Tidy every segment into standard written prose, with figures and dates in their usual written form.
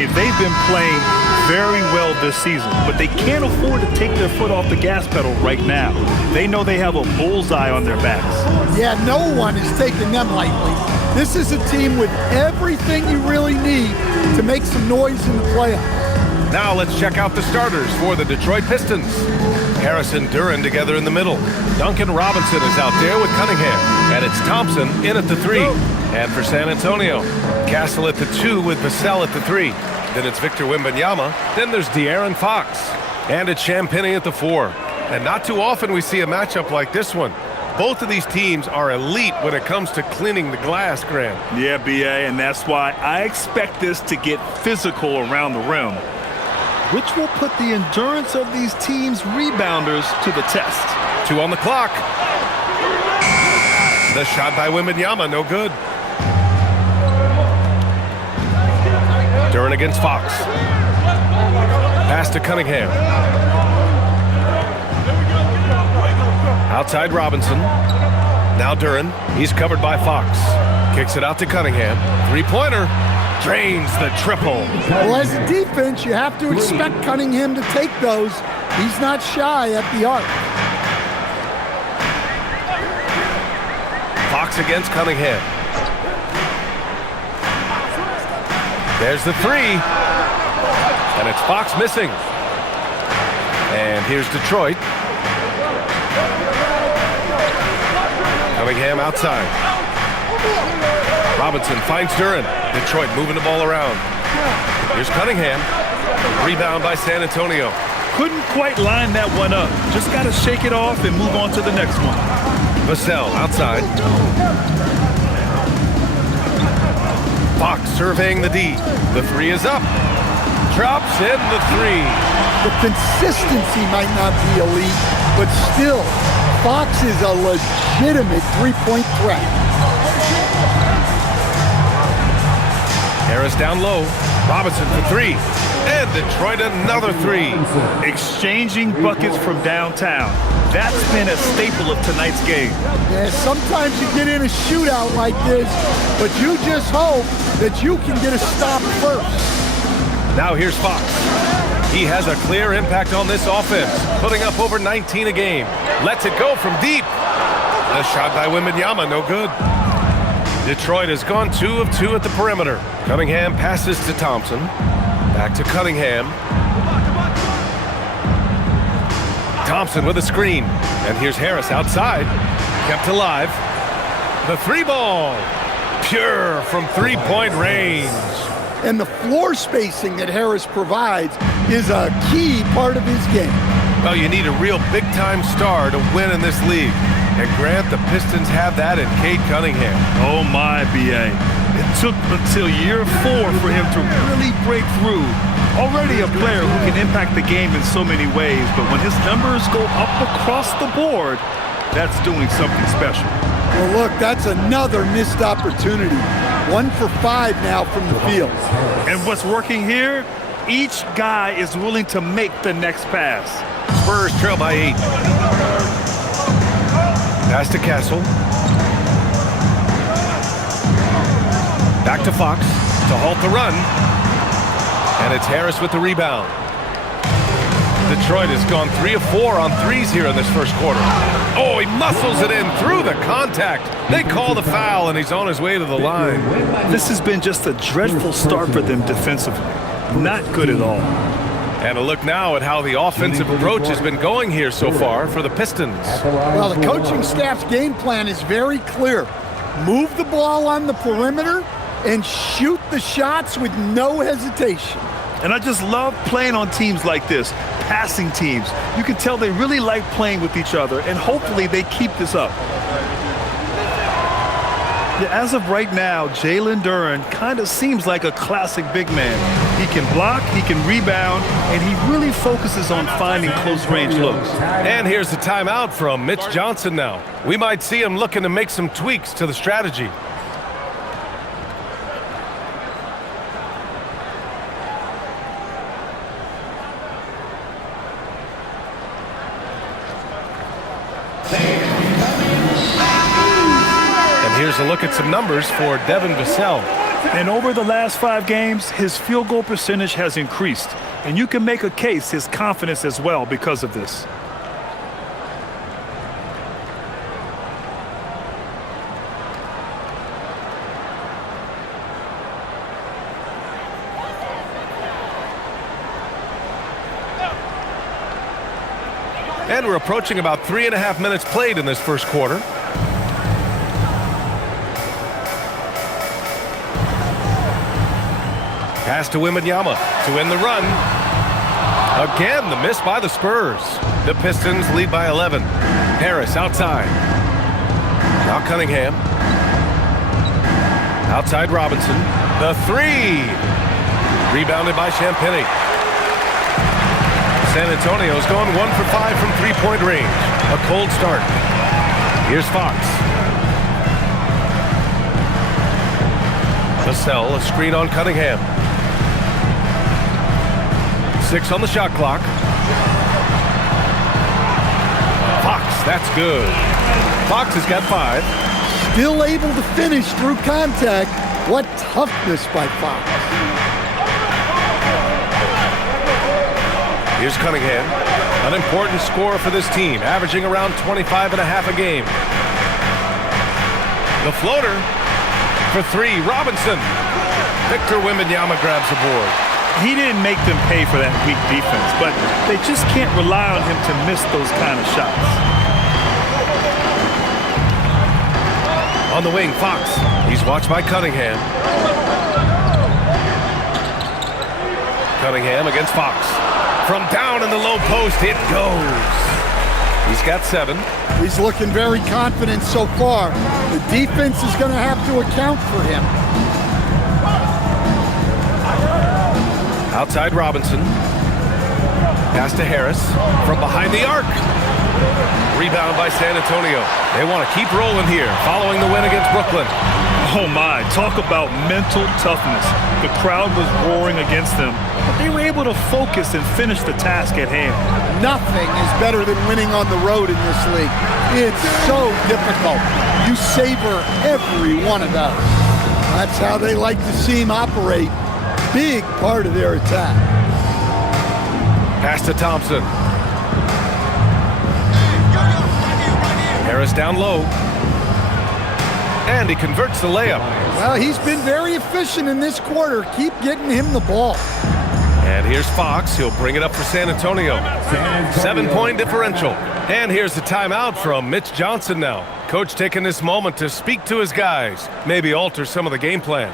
mean, they've been playing very well this season, but they can't afford to take their foot off the gas pedal right now. They know they have a bullseye on their backs. Yeah, no one is taking them lightly. This is a team with everything you really need to make some noise in the playoffs. Now let's check out the starters for the Detroit Pistons. Harris and Duren together in the middle. Duncan Robinson is out there with Cunningham. And it's Thompson in at the 3. And for San Antonio, Castle at the 2 with Vassell at the 3. Then it's Victor Wembanyama. Then there's De'Aaron Fox. And it's Champagnie at the 4. And not too often we see a matchup like this one. Both of these teams are elite when it comes to cleaning the glass, Grant. Yeah, B.A., and that's why I expect this to get physical around the rim, which will put the endurance of these teams' rebounders to the test. 2 on the clock. The shot by Wembanyama, no good. Duren against Fox. Pass to Cunningham. Outside Robinson. Now Duren. He's covered by Fox. Kicks it out to Cunningham. Three-pointer. Drains the triple. Well, as a defense, you have to expect Cunningham to take those. He's not shy at the arc. Fox against Cunningham. There's the 3. And it's Fox missing. And here's Detroit. Cunningham outside. Robinson finds Duren. Detroit moving the ball around. Here's Cunningham. Rebound by San Antonio. Couldn't quite line that one up. Just got to shake it off and move on to the next one. Vassell outside. Fox surveying the D. The 3 is up. Drops in the 3. The consistency might not be elite, but still, Fox is a legitimate three-point threat. Harris down low. Robinson for 3. And Detroit another 3. Exchanging buckets from downtown. That's been a staple of tonight's game. Yeah, sometimes you get in a shootout like this, but you just hope that you can get a stop first. Now here's Fox. He has a clear impact on this offense, putting up over 19 a game. Lets it go from deep. A shot by Wembanyama, no good. Detroit has gone 2 of 2 at the perimeter. Cunningham passes to Thompson. Back to Cunningham. Thompson with a screen. And here's Harris outside. Kept alive. The 3-ball. Pure from three-point range. And the floor spacing that Harris provides is a key part of his game. Well, you need a real big-time star to win in this league. And Grant, the Pistons have that in Cade Cunningham. Oh my, B.A. It took until year 4 for him to really break through. Already a player who can impact the game in so many ways, but when his numbers go up across the board, that's doing something special. Well, look, that's another missed opportunity. 1 for 5 now from the field. And what's working here? Each guy is willing to make the next pass. Spurs trail by 8. Pass to Castle. Back to Fox to halt the run. And it's Harris with the rebound. Detroit has gone 3 of 4 on threes here in this first quarter. Oh, he muscles it in through the contact. They call the foul, and he's on his way to the line. This has been just a dreadful start for them defensively. Not good at all. And a look now at how the offensive approach has been going here so far for the Pistons. Well, the coaching staff's game plan is very clear. Move the ball on the perimeter and shoot the shots with no hesitation. And I just love playing on teams like this, passing teams. You can tell they really like playing with each other, and hopefully they keep this up. Yeah, as of right now, Jalen Duren kind of seems like a classic big man. He can block, he can rebound, and he really focuses on finding close-range looks. And here's the timeout from Mitch Johnson now. We might see him looking to make some tweaks to the strategy. Here's a look at some numbers for Devin Vassell. And over the last 5 games, his field goal percentage has increased. And you can make a case his confidence as well because of this. And we're approaching about 3.5 minutes played in this first quarter. Pass to Wembanyama to end the run. Again, the miss by the Spurs. The Pistons lead by 11. Harris outside. Now Cunningham. Outside Robinson. The three. Rebounded by Champagnie. San Antonio's going 1 for 5 from three-point range. A cold start. Here's Fox. Vassell, a screen on Cunningham. 6 on the shot clock. Fox, that's good. Fox has got 5. Still able to finish through contact. What toughness by Fox. Here's Cunningham, an important scorer for this team, averaging around 25.5 a game. The floater for 3, Robinson. Victor Wembanyama grabs the board. He didn't make them pay for that weak defense, but they just can't rely on him to miss those kind of shots. On the wing, Fox. He's watched by Cunningham. Cunningham against Fox. From down in the low post, it goes. He's got 7. He's looking very confident so far. The defense is going to have to account for him. Outside Robinson. Pass to Harris. From behind the arc. Rebound by San Antonio. They want to keep rolling here, following the win against Brooklyn. Oh my, talk about mental toughness. The crowd was roaring against them, but they were able to focus and finish the task at hand. Nothing is better than winning on the road in this league. It's so difficult. You savor every one of those. That's how they like to see him operate. Big part of their attack. Pass to Thompson. Harris down low. And he converts the layup. Well, he's been very efficient in this quarter. Keep getting him the ball. And here's Fox. He'll bring it up for San Antonio. 7-point differential. And here's the timeout from Mitch Johnson now. Coach taking this moment to speak to his guys. Maybe alter some of the game plan.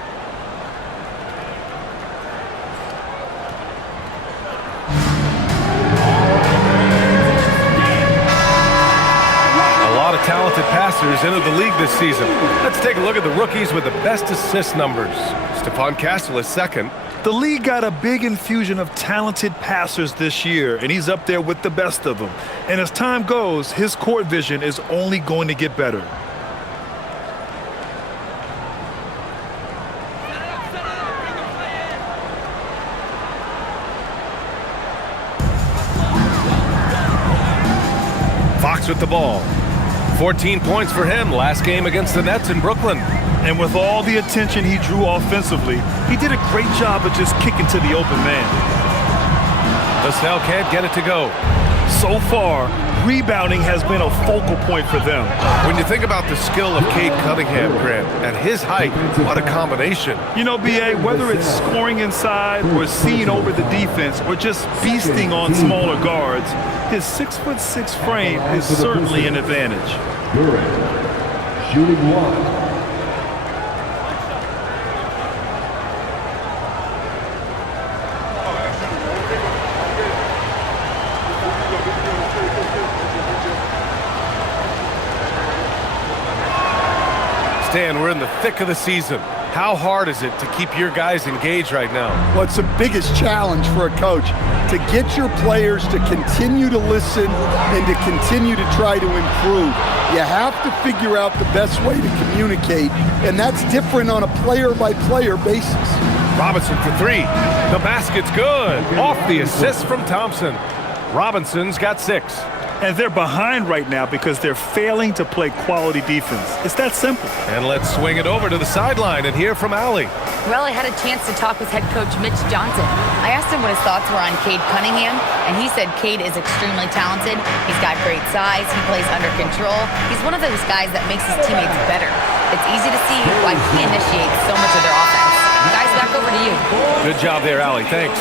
Talented passers entered the league this season. Let's take a look at the rookies with the best assist numbers. Stephon Castle is second. The league got a big infusion of talented passers this year, and he's up there with the best of them. And as time goes, his court vision is only going to get better. Fox with the ball. 14 points for him last game against the Nets in Brooklyn. And with all the attention he drew offensively, he did a great job of just kicking to the open man. Vassell can't get it to go. So far, rebounding has been a focal point for them. When you think about the skill of Cade Cunningham, Grant, at his height, what a combination. You know, B.A., whether it's scoring inside or seeing over the defense or just feasting on smaller guards, his 6'6" frame is certainly an advantage. Shooting 1. Stan, we're in the thick of the season. How hard is it to keep your guys engaged right now? Well, it's the biggest challenge for a coach, to get your players to continue to listen and to continue to try to improve. You have to figure out the best way to communicate, and that's different on a player-by-player basis. Robinson for 3. The basket's good. Off the assist from Thompson. Robinson's got 6. And they're behind right now because they're failing to play quality defense. It's that simple. And let's swing it over to the sideline and hear from Allie. Well, I had a chance to talk with head coach Mitch Johnson. I asked him what his thoughts were on Cade Cunningham, and he said Cade is extremely talented. He's got great size. He plays under control. He's one of those guys that makes his teammates better. It's easy to see why he initiates so much of their offense. Guys, back over to you. Good job there, Allie. Thanks.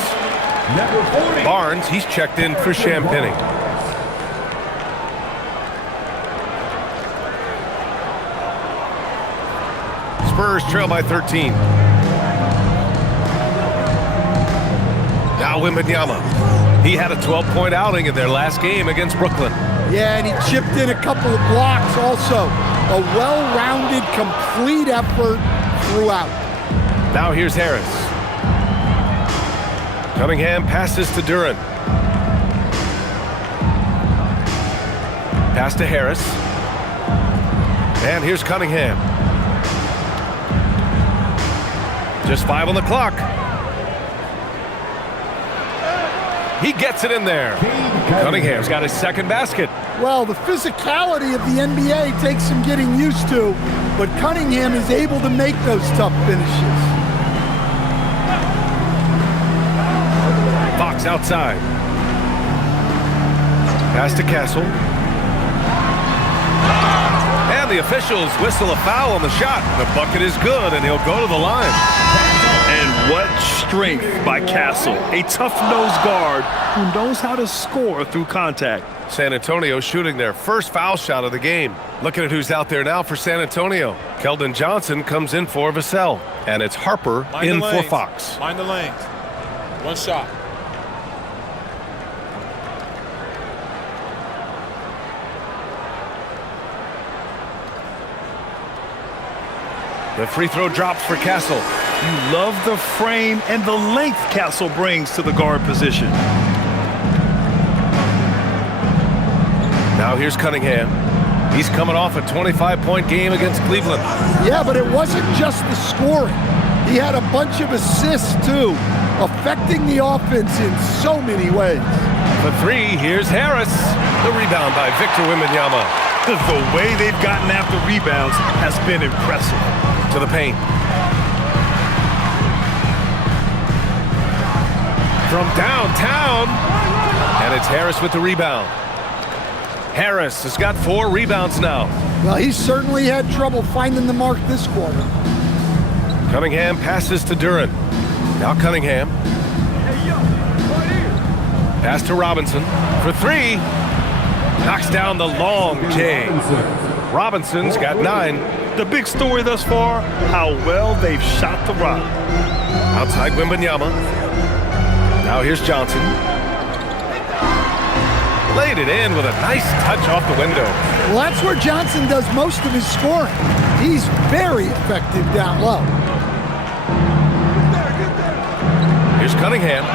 Barnes, he's checked in for Champagny. Spurs trail by 13. Now Wembanyama. He had a 12-point outing in their last game against Brooklyn. Yeah, and he chipped in a couple of blocks also. A well-rounded, complete effort throughout. Now here's Harris. Cunningham passes to Duran. Pass to Harris. And here's Cunningham. Just 5 on the clock. He gets it in there. Cunningham's got his second basket. Well, the physicality of the NBA takes some getting used to, but Cunningham is able to make those tough finishes. Fox outside. Pass to Castle. And the officials whistle a foul on the shot. The bucket is good, and he'll go to the line. And what strength by Castle. A tough-nosed guard who knows how to score through contact. San Antonio shooting their first foul shot of the game. Looking at who's out there now for San Antonio. Keldon Johnson comes in for Vassell. And it's Harper in for Fox. Mind the lanes. One shot. The free throw drops for Castle. You love the frame and the length Castle brings to the guard position. Now here's Cunningham. He's coming off a 25-point game against Cleveland. Yeah, but it wasn't just the scoring. He had a bunch of assists, too, affecting the offense in so many ways. For three, here's Harris. The rebound by Victor Wembanyama. The way they've gotten after rebounds has been impressive. To the paint. From downtown. And it's Harris with the rebound. Harris has got 4 rebounds now. Well, he certainly had trouble finding the mark this quarter. Cunningham passes to Duran. Now Cunningham. Pass to Robinson for 3. Knocks down the long J. Robinson's got 9. The big story thus far, how well they've shot the rock. Outside Wembanyama. Now here's Johnson. Laid it in with a nice touch off the window. Well, that's where Johnson does most of his scoring. He's very effective down low. Here's Cunningham.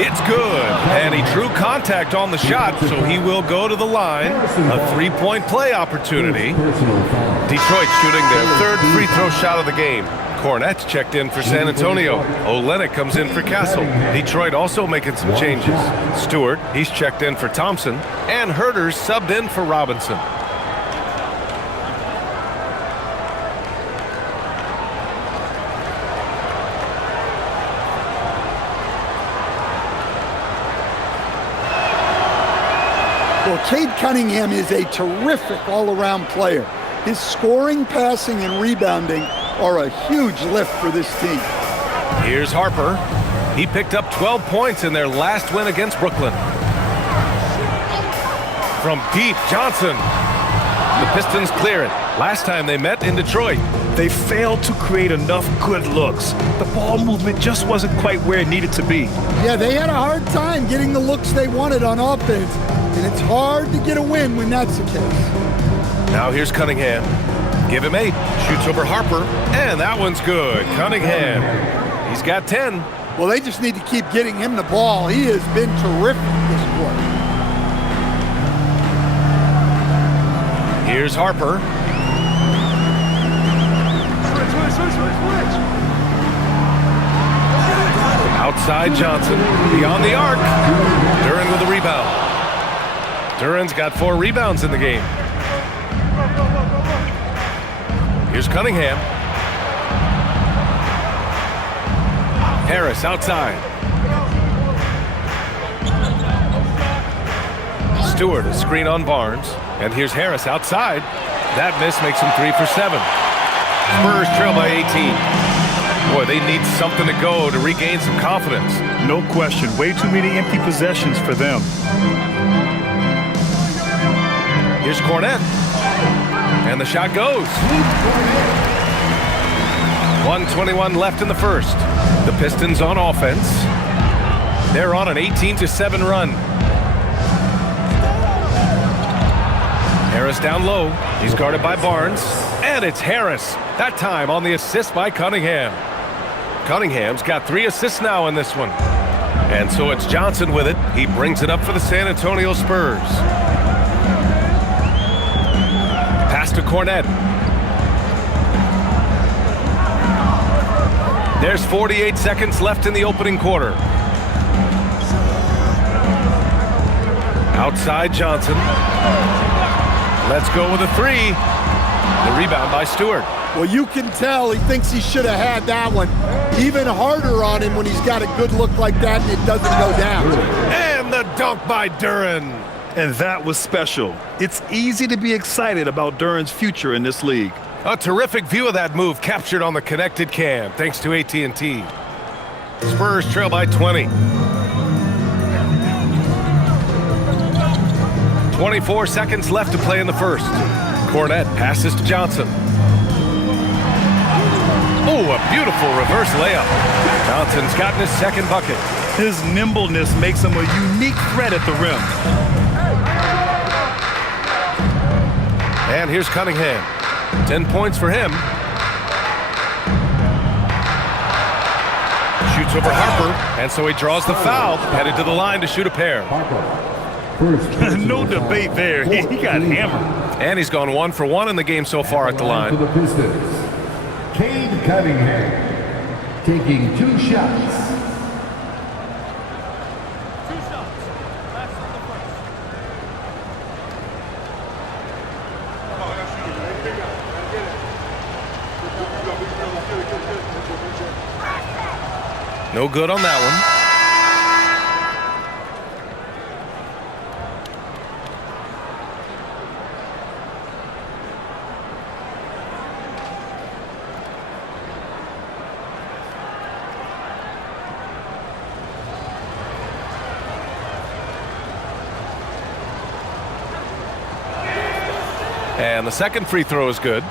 It's good. And he drew contact on the shot, so he will go to the line. A 3-point play opportunity. Detroit shooting their 3rd free throw shot of the game. Cornette's checked in for San Antonio. Olenek comes in for Castle. Detroit also making some changes. Stewart, he's checked in for Thompson. And Herter's subbed in for Robinson. Well, Cade Cunningham is a terrific all-around player. His scoring, passing, and rebounding are a huge lift for this team. Here's Harper. He picked up 12 points in their last win against Brooklyn. From deep, Johnson. The Pistons clear it. Last time they met in Detroit. They failed to create enough good looks. The ball movement just wasn't quite where it needed to be. Yeah, they had a hard time getting the looks they wanted on offense, and it's hard to get a win when that's the case. Now here's Cunningham. Give him 8. Shoots over Harper, and that one's good. Cunningham. He's got 10. Well, they just need to keep getting him the ball. He has been terrific this quarter. Here's Harper. Outside Johnson. Beyond the arc. Duran with the rebound. Duran's got 4 rebounds in the game. Here's Cunningham. Harris outside. Stewart, a screen on Barnes. And here's Harris outside. That miss makes him 3 for 7. Spurs trail by 18. Boy, they need something to go to regain some confidence. No question. Way too many empty possessions for them. Here's Cornette. And the shot goes. 1:21 left in the first. The Pistons on offense. They're on an 18-7 run. Harris down low. He's guarded by Barnes. And it's Harris. That time on the assist by Cunningham. Cunningham's got 3 assists now in this one. And so it's Johnson with it. He brings it up for the San Antonio Spurs. Pass to Cornette. There's 48 seconds left in the opening quarter. Outside Johnson. Let's go with a 3. The rebound by Stewart. Well, you can tell he thinks he should have had that one. Even harder on him when he's got a good look like that and it doesn't go down. And the dunk by Duran. And that was special. It's easy to be excited about Duran's future in this league. A terrific view of that move captured on the connected cam, thanks to AT&T. Spurs trail by 20. 24 seconds left to play in the first. Cornette passes to Johnson. Oh, a beautiful reverse layup. Johnson's gotten his second bucket. His nimbleness makes him a unique threat at the rim. And here's Cunningham. 10 points for him. Shoots over Harper, and so he draws the foul, headed to the line to shoot a pair. No debate there. He got hammered. And he's gone 1 for 1 in the game so far at the line. For the Pistons, Cade Cunningham taking 2 shots. No good on that one. And the second free throw is good.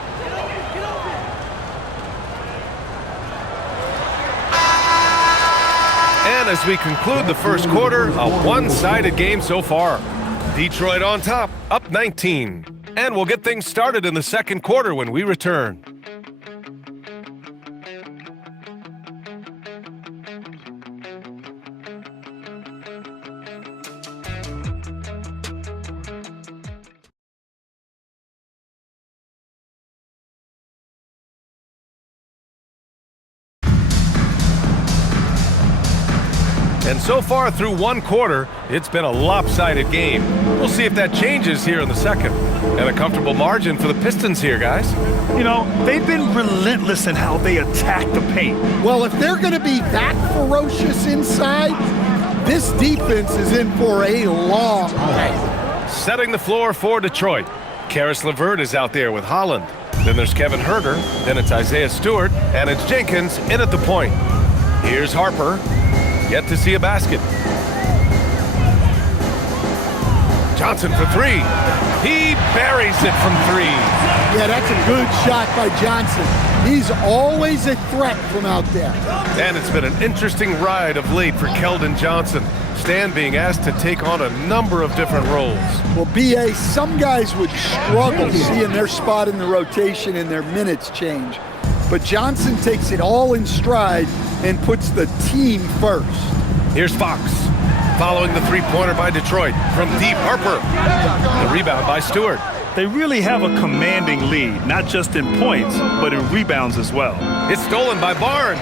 And as we conclude the first quarter, a one-sided game so far. Detroit on top, up 19. And we'll get things started in the second quarter when we return. And so far through one quarter, it's been a lopsided game. We'll see if that changes here in the second. And a comfortable margin for the Pistons here, guys. You know, they've been relentless in how they attack the paint. Well, if they're going to be that ferocious inside, this defense is in for a long day. Setting the floor for Detroit. Karis LeVert is out there with Holland. Then there's Kevin Huerter. Then it's Isaiah Stewart. And it's Jenkins in at the point. Here's Harper. Yet to see a basket. Johnson for 3. He buries it from 3. Yeah, that's a good shot by Johnson. He's always a threat from out there. And it's been an interesting ride of late for Keldon Johnson. Stan being asked to take on a number of different roles. Well, B.A., some guys would struggle seeing their spot in the rotation and their minutes change. But Johnson takes it all in stride and puts the team first. Here's Fox, following the three-pointer by Detroit. From deep, Harper. The rebound by Stewart. They really have a commanding lead, not just in points, but in rebounds as well. It's stolen by Barnes.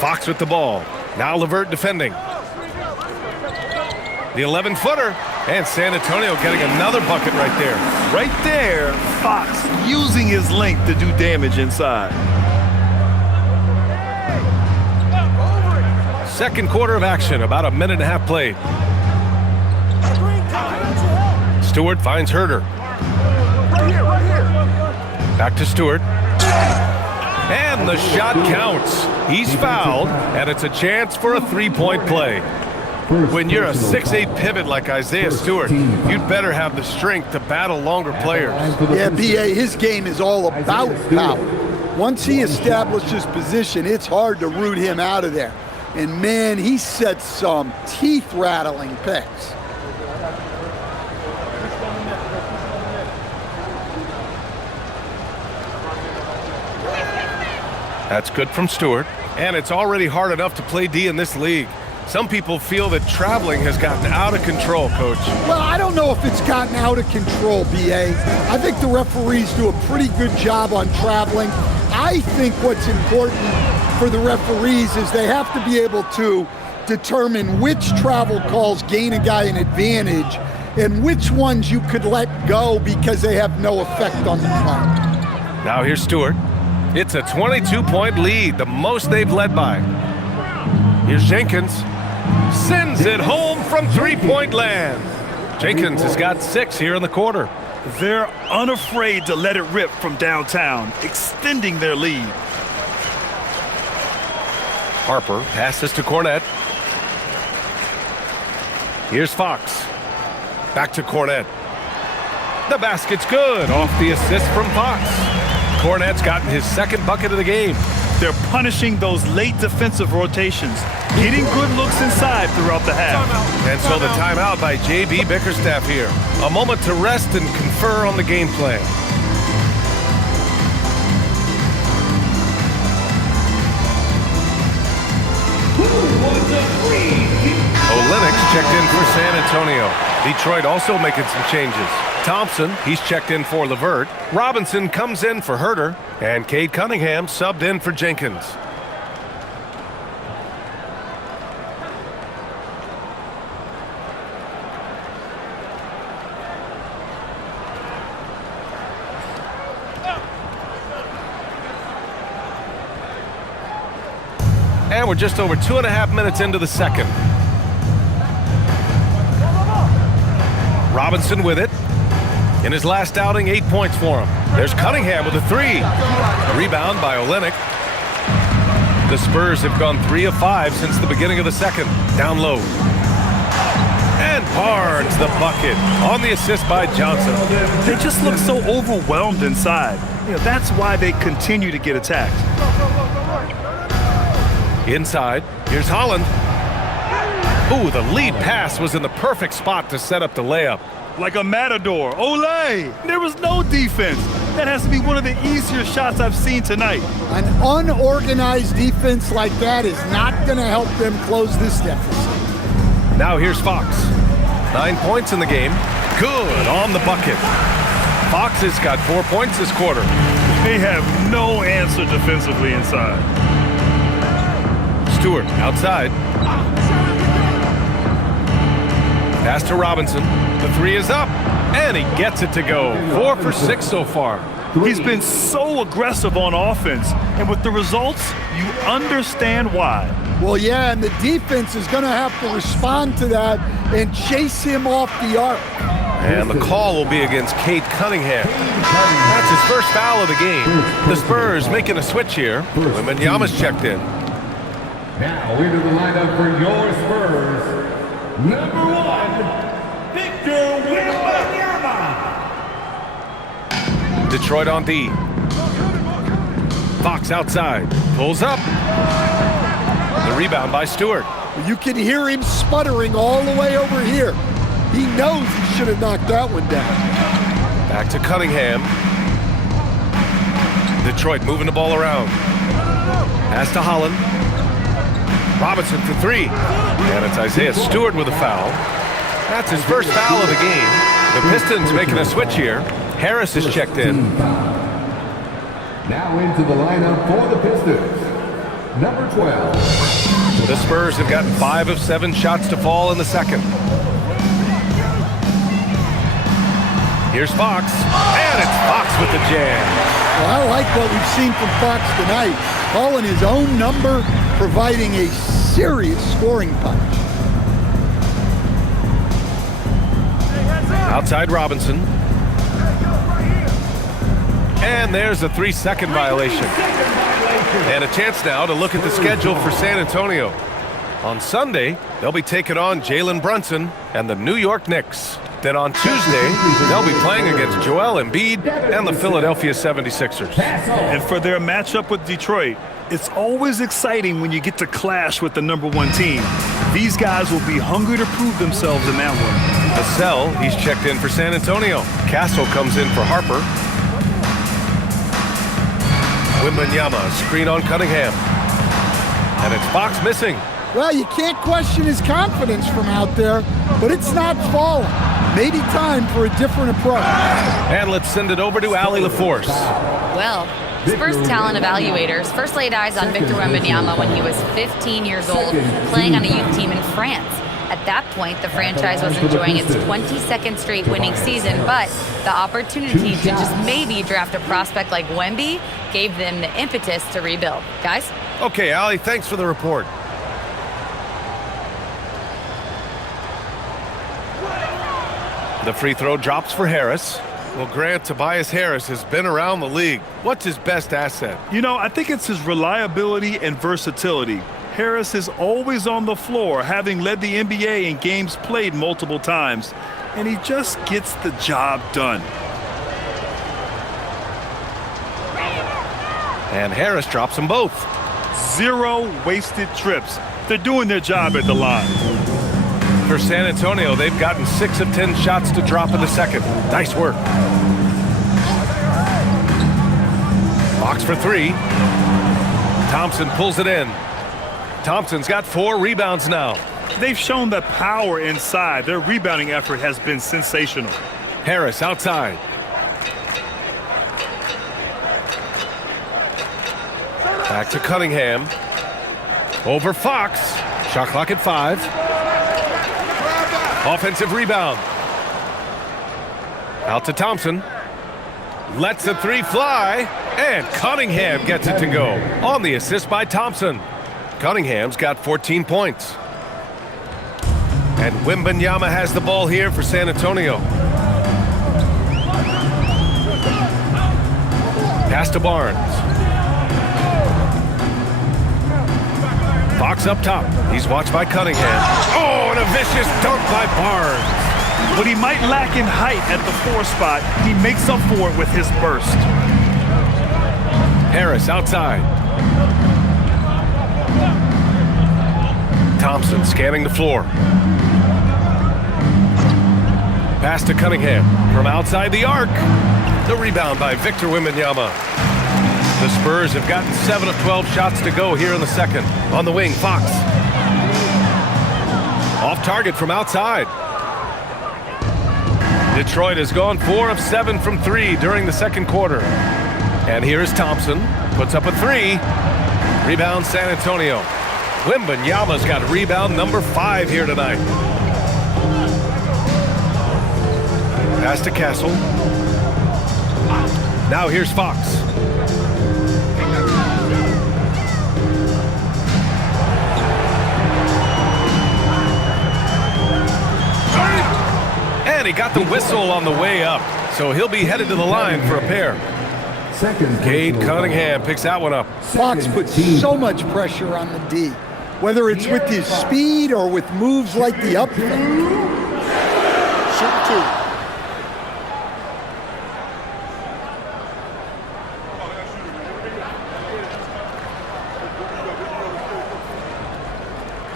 Fox with the ball. Now LeVert defending. The 11-footer. And San Antonio getting another bucket right there. Right there, Fox using his length to do damage inside. Second quarter of action, about a minute and a half played. Stewart finds Herter. Back to Stewart. And the shot counts. He's fouled, and it's a chance for a three-point play. When you're a 6'8 pivot like Isaiah Stewart, you'd better have the strength to battle longer players. Yeah, B.A., his game is all about power. Once he establishes position, it's hard to root him out of there. And, man, he sets some teeth-rattling picks. That's good from Stewart. And it's already hard enough to play D in this league. Some people feel that traveling has gotten out of control, Coach. Well, I don't know if it's gotten out of control, B.A. I think the referees do a pretty good job on traveling. I think what's important for the referees is they have to be able to determine which travel calls gain a guy an advantage and which ones you could let go because they have no effect on the play. Now here's Stewart. It's a 22-point lead, the most they've led by. Here's Jenkins. Sends it home from three-point land. Jenkins has got 6 here in the quarter. They're unafraid to let it rip from downtown, extending their lead. Harper passes to Cornette. Here's Fox. Back to Cornette. The basket's good off the assist from Fox. Cornette's gotten his second bucket of the game. They're punishing those late defensive rotations, getting good looks inside throughout the half. And so the timeout by J.B. Bickerstaff here. A moment to rest and confer on the game plan. Lynx checked in for San Antonio. Detroit also making some changes. Thompson, he's checked in for LeVert. Robinson comes in for Herter. And Cade Cunningham subbed in for Jenkins. And we're just over 2.5 minutes into the second. Robinson with it. In his last outing, 8 points for him. There's Cunningham with a 3. A rebound by Olynyk. The Spurs have gone 3 of 5 since the beginning of the second. Down low. And Barnes the bucket on the assist by Johnson. They just look so overwhelmed inside. That's why they continue to get attacked. Inside, here's Holland. Ooh, the lead pass was in the perfect spot to set up the layup. Like a matador. Olay! There was no defense. That has to be one of the easier shots I've seen tonight. An unorganized defense like that is not going to help them close this deficit. Now here's Fox. 9 points in the game. Good on the bucket. Fox has got 4 points this quarter. They have no answer defensively inside. Stewart outside. Pass to Robinson. The 3 is up. And he gets it to go. 4 for 6 so far. He's been so aggressive on offense. And with the results, you understand why. Well, yeah, and the defense is going to have to respond to that and chase him off the arc. And the call will be against Cade Cunningham. That's his first foul of the game. The Spurs making a switch here. Wembanyama's checked in. Now into the lineup for your Spurs, number 1, Victor Wembanyama. Detroit on D. Fox outside. Pulls up. The rebound by Stewart. You can hear him sputtering all the way over here. He knows he should have knocked that one down. Back to Cunningham. Detroit moving the ball around. Pass to Holland. Robinson for 3. And it's Isaiah Stewart with a foul. That's his first foul of the game. The Pistons making a switch here. Harris is checked in. Now into the lineup for the Pistons, number 12. The Spurs have gotten 5 of 7 shots to fall in the second. Here's Fox, and it's Fox with the jam. Well, I like what we've seen from Fox tonight. Calling his own number, providing a serious scoring punch. Outside Robinson. And there's a 3-second violation. And a chance now to look at the schedule for San Antonio. On Sunday, they'll be taking on Jalen Brunson and the New York Knicks. Then on Tuesday, they'll be playing against Joel Embiid and the Philadelphia 76ers. And for their matchup with Detroit, it's always exciting when you get to clash with the #1 team. These guys will be hungry to prove themselves in that one. Vassell, he's checked in for San Antonio. Castle comes in for Harper. Wembanyama, screen on Cunningham. And it's Fox missing. Well, you can't question his confidence from out there, but it's not falling. Maybe time for a different approach. And let's send it over to Allie LaForce. Well, Spurs talent evaluators first laid eyes on Victor Wembanyama when he was 15 years old, playing on a youth team in France. At that point, the franchise was enjoying its 22nd straight winning season, but the opportunity to just maybe draft a prospect like Wemby gave them the impetus to rebuild. Guys? Okay, Allie, thanks for the report. The free throw drops for Harris. Well, Grant, Tobias Harris has been around the league. What's his best asset? You know, I think it's his reliability and versatility. Harris is always on the floor, having led the NBA in games played multiple times, and he just gets the job done. And Harris drops them both. 0 wasted trips. They're doing their job at the line. For San Antonio, they've gotten 6 of 10 shots to drop in the second. Nice work. Fox for 3. Thompson pulls it in. Thompson's got 4 rebounds now. They've shown that power inside. Their rebounding effort has been sensational. Harris outside. Back to Cunningham. Over Fox. Shot clock at 5. Offensive rebound. Out to Thompson. Lets the 3 fly. And Cunningham gets it to go. On the assist by Thompson. Cunningham's got 14 points. And Wembanyama has the ball here for San Antonio. Pass to Barnes. Fox up top. He's watched by Cunningham. Oh, and a vicious dunk by Barnes. But he might lack in height at the 4 spot. He makes up for it with his burst. Harris outside. Thompson scanning the floor. Pass to Cunningham from outside the arc. The rebound by Victor Wembanyama. The Spurs have gotten 7 of 12 shots to go here in the second. On the wing, Fox. Off target from outside. Detroit has gone 4 of 7 from 3 during the second quarter. And here is Thompson. Puts up a 3. Rebound San Antonio. Wembanyama's got rebound number 5 here tonight. Pass to Castle. Now here's Fox. And he got the whistle on the way up, so he'll be headed to the line for a pair. Cade Cunningham picks that one up. Fox puts so much pressure on the D, whether it's with his speed or with moves like the up fake. Shoot 2.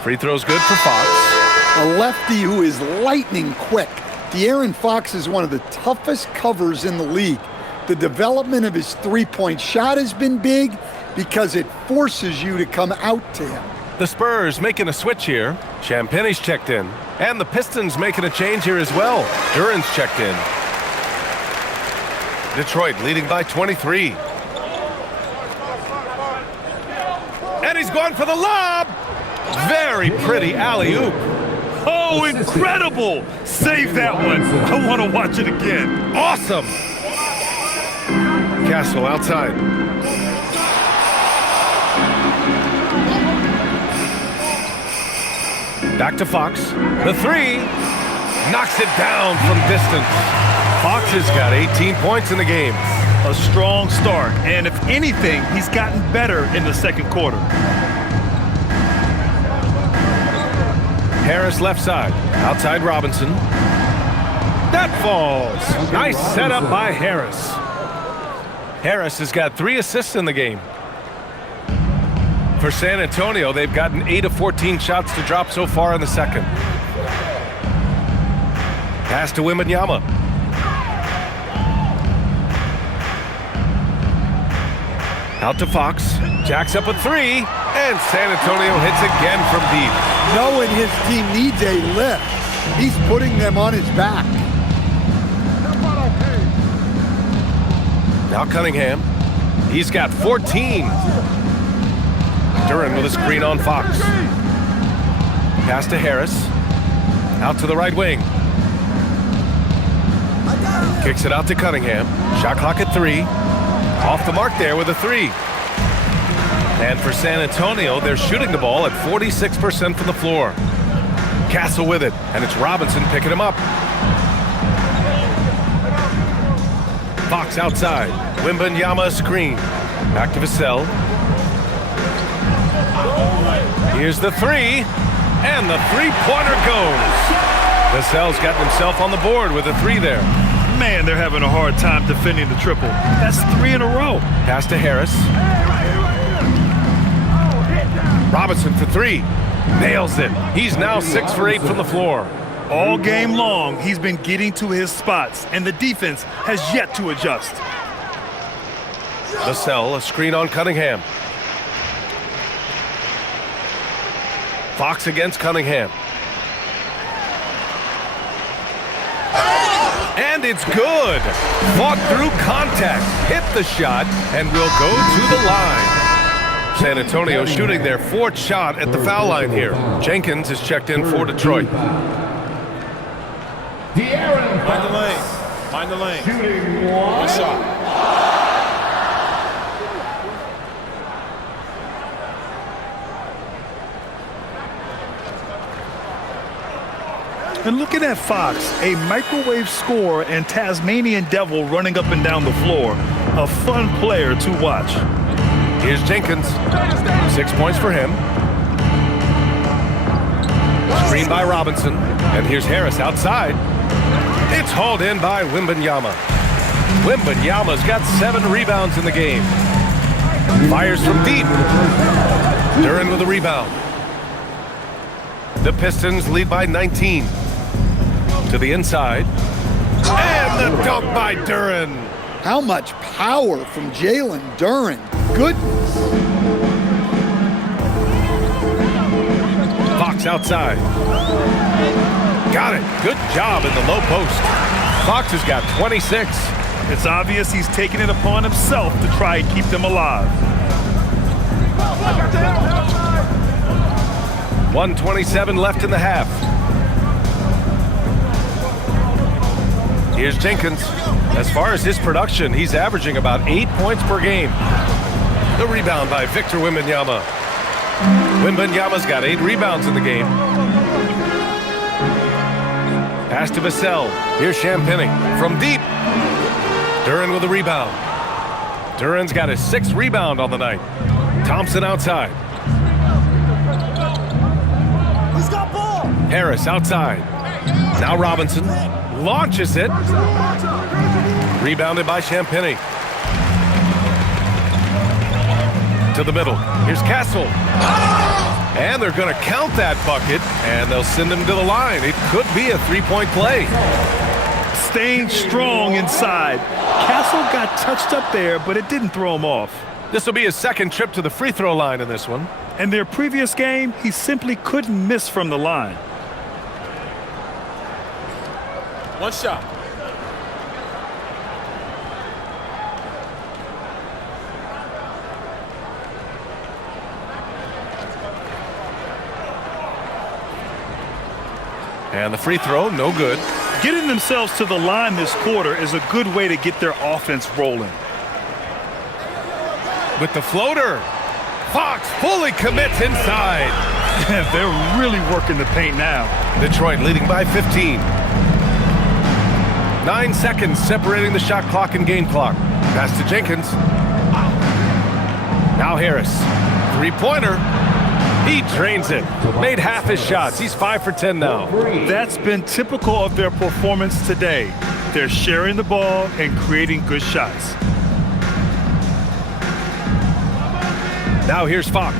Free throw's good for Fox. A lefty who is lightning quick. De'Aaron Fox is one of the toughest covers in the league. The development of his three-point shot has been big because it forces you to come out to him. The Spurs making a switch here. Champagne's checked in. And the Pistons making a change here as well. Duran's checked in. Detroit leading by 23. And he's going for the lob. Very pretty alley-oop. Oh, incredible! Save that one. I want to watch it again. Awesome! Castle outside. Back to Fox. The three. Knocks it down from distance. Fox has got 18 points in the game. A strong start, and if anything, he's gotten better in the second quarter. Harris left side. Outside Robinson. That falls. Nice setup by Harris. Harris has got 3 assists in the game. For San Antonio, they've gotten 8 of 14 shots to drop so far in the second. Pass to Wembanyama. Out to Fox. Jacks up a 3. And San Antonio hits again from deep. Knowing his team needs a lift, he's putting them on his back. Now Cunningham. He's got 14. Duren with a screen on Fox. Pass to Harris. Out to the right wing. Kicks it out to Cunningham. Shot clock at 3. Off the mark there with a 3. And for San Antonio, they're shooting the ball at 46% from the floor. Castle with it, and it's Robinson picking him up. Fox outside. Wembanyama screen. Back to Vassell. Here's the 3, and the three-pointer goes. Vassell's got himself on the board with a 3 there. Man, they're having a hard time defending the triple. That's 3 in a row. Pass to Harris. Robinson for 3. Nails it. He's now 6 for 8 from the floor. All game long, he's been getting to his spots, and the defense has yet to adjust. Vassell, a screen on Cunningham. Fox against Cunningham. And it's good. Fought through contact, hit the shot, and will go to the line. San Antonio shooting their 4th shot at the foul line here. Jenkins is checked in for Detroit. Mind the lane. Mind the lane. Shooting 1 shot. And looking at Fox, a microwave scorer and Tasmanian devil running up and down the floor. A fun player to watch. Here's Jenkins. 6 points for him. Screen by Robinson. And here's Harris outside. It's hauled in by Wembanyama. Wembanyama's got 7 rebounds in the game. Fires from deep. Duren with a rebound. The Pistons lead by 19. To the inside. And the dunk by Duren. How much power from Jalen Duren. Goodness. Fox outside. Got it. Good job in the low post. Fox has got 26. It's obvious he's taking it upon himself to try and keep them alive. 1:27 left in the half. Here's Jenkins. As far as his production, he's averaging about 8 points per game. The rebound by Victor Wembanyama. Wembanyama's got 8 rebounds in the game. Pass to Vassell. Here's Champagnie from deep. Duren with a rebound. Duren's got his 6th rebound on the night. Thompson outside. He's got ball. Harris outside. Now Robinson launches it. Rebounded by Champagnie. To the middle. Here's Castle. And they're going to count that bucket, and they'll send him to the line. It could be a 3-point play. Staying strong inside. Castle got touched up there, but it didn't throw him off. This will be his 2nd trip to the free throw line in this one. In their previous game, he simply couldn't miss from the line. 1 shot. And the free throw, no good. Getting themselves to the line this quarter is a good way to get their offense rolling. With the floater, Fox fully commits inside. They're really working the paint now. Detroit leading by 15. 9 seconds separating the shot clock and game clock. Pass to Jenkins. Now Harris. Three-pointer. He drains it. Made half his shots. He's 5 for 10 now. That's been typical of their performance today. They're sharing the ball and creating good shots. Now here's Fox.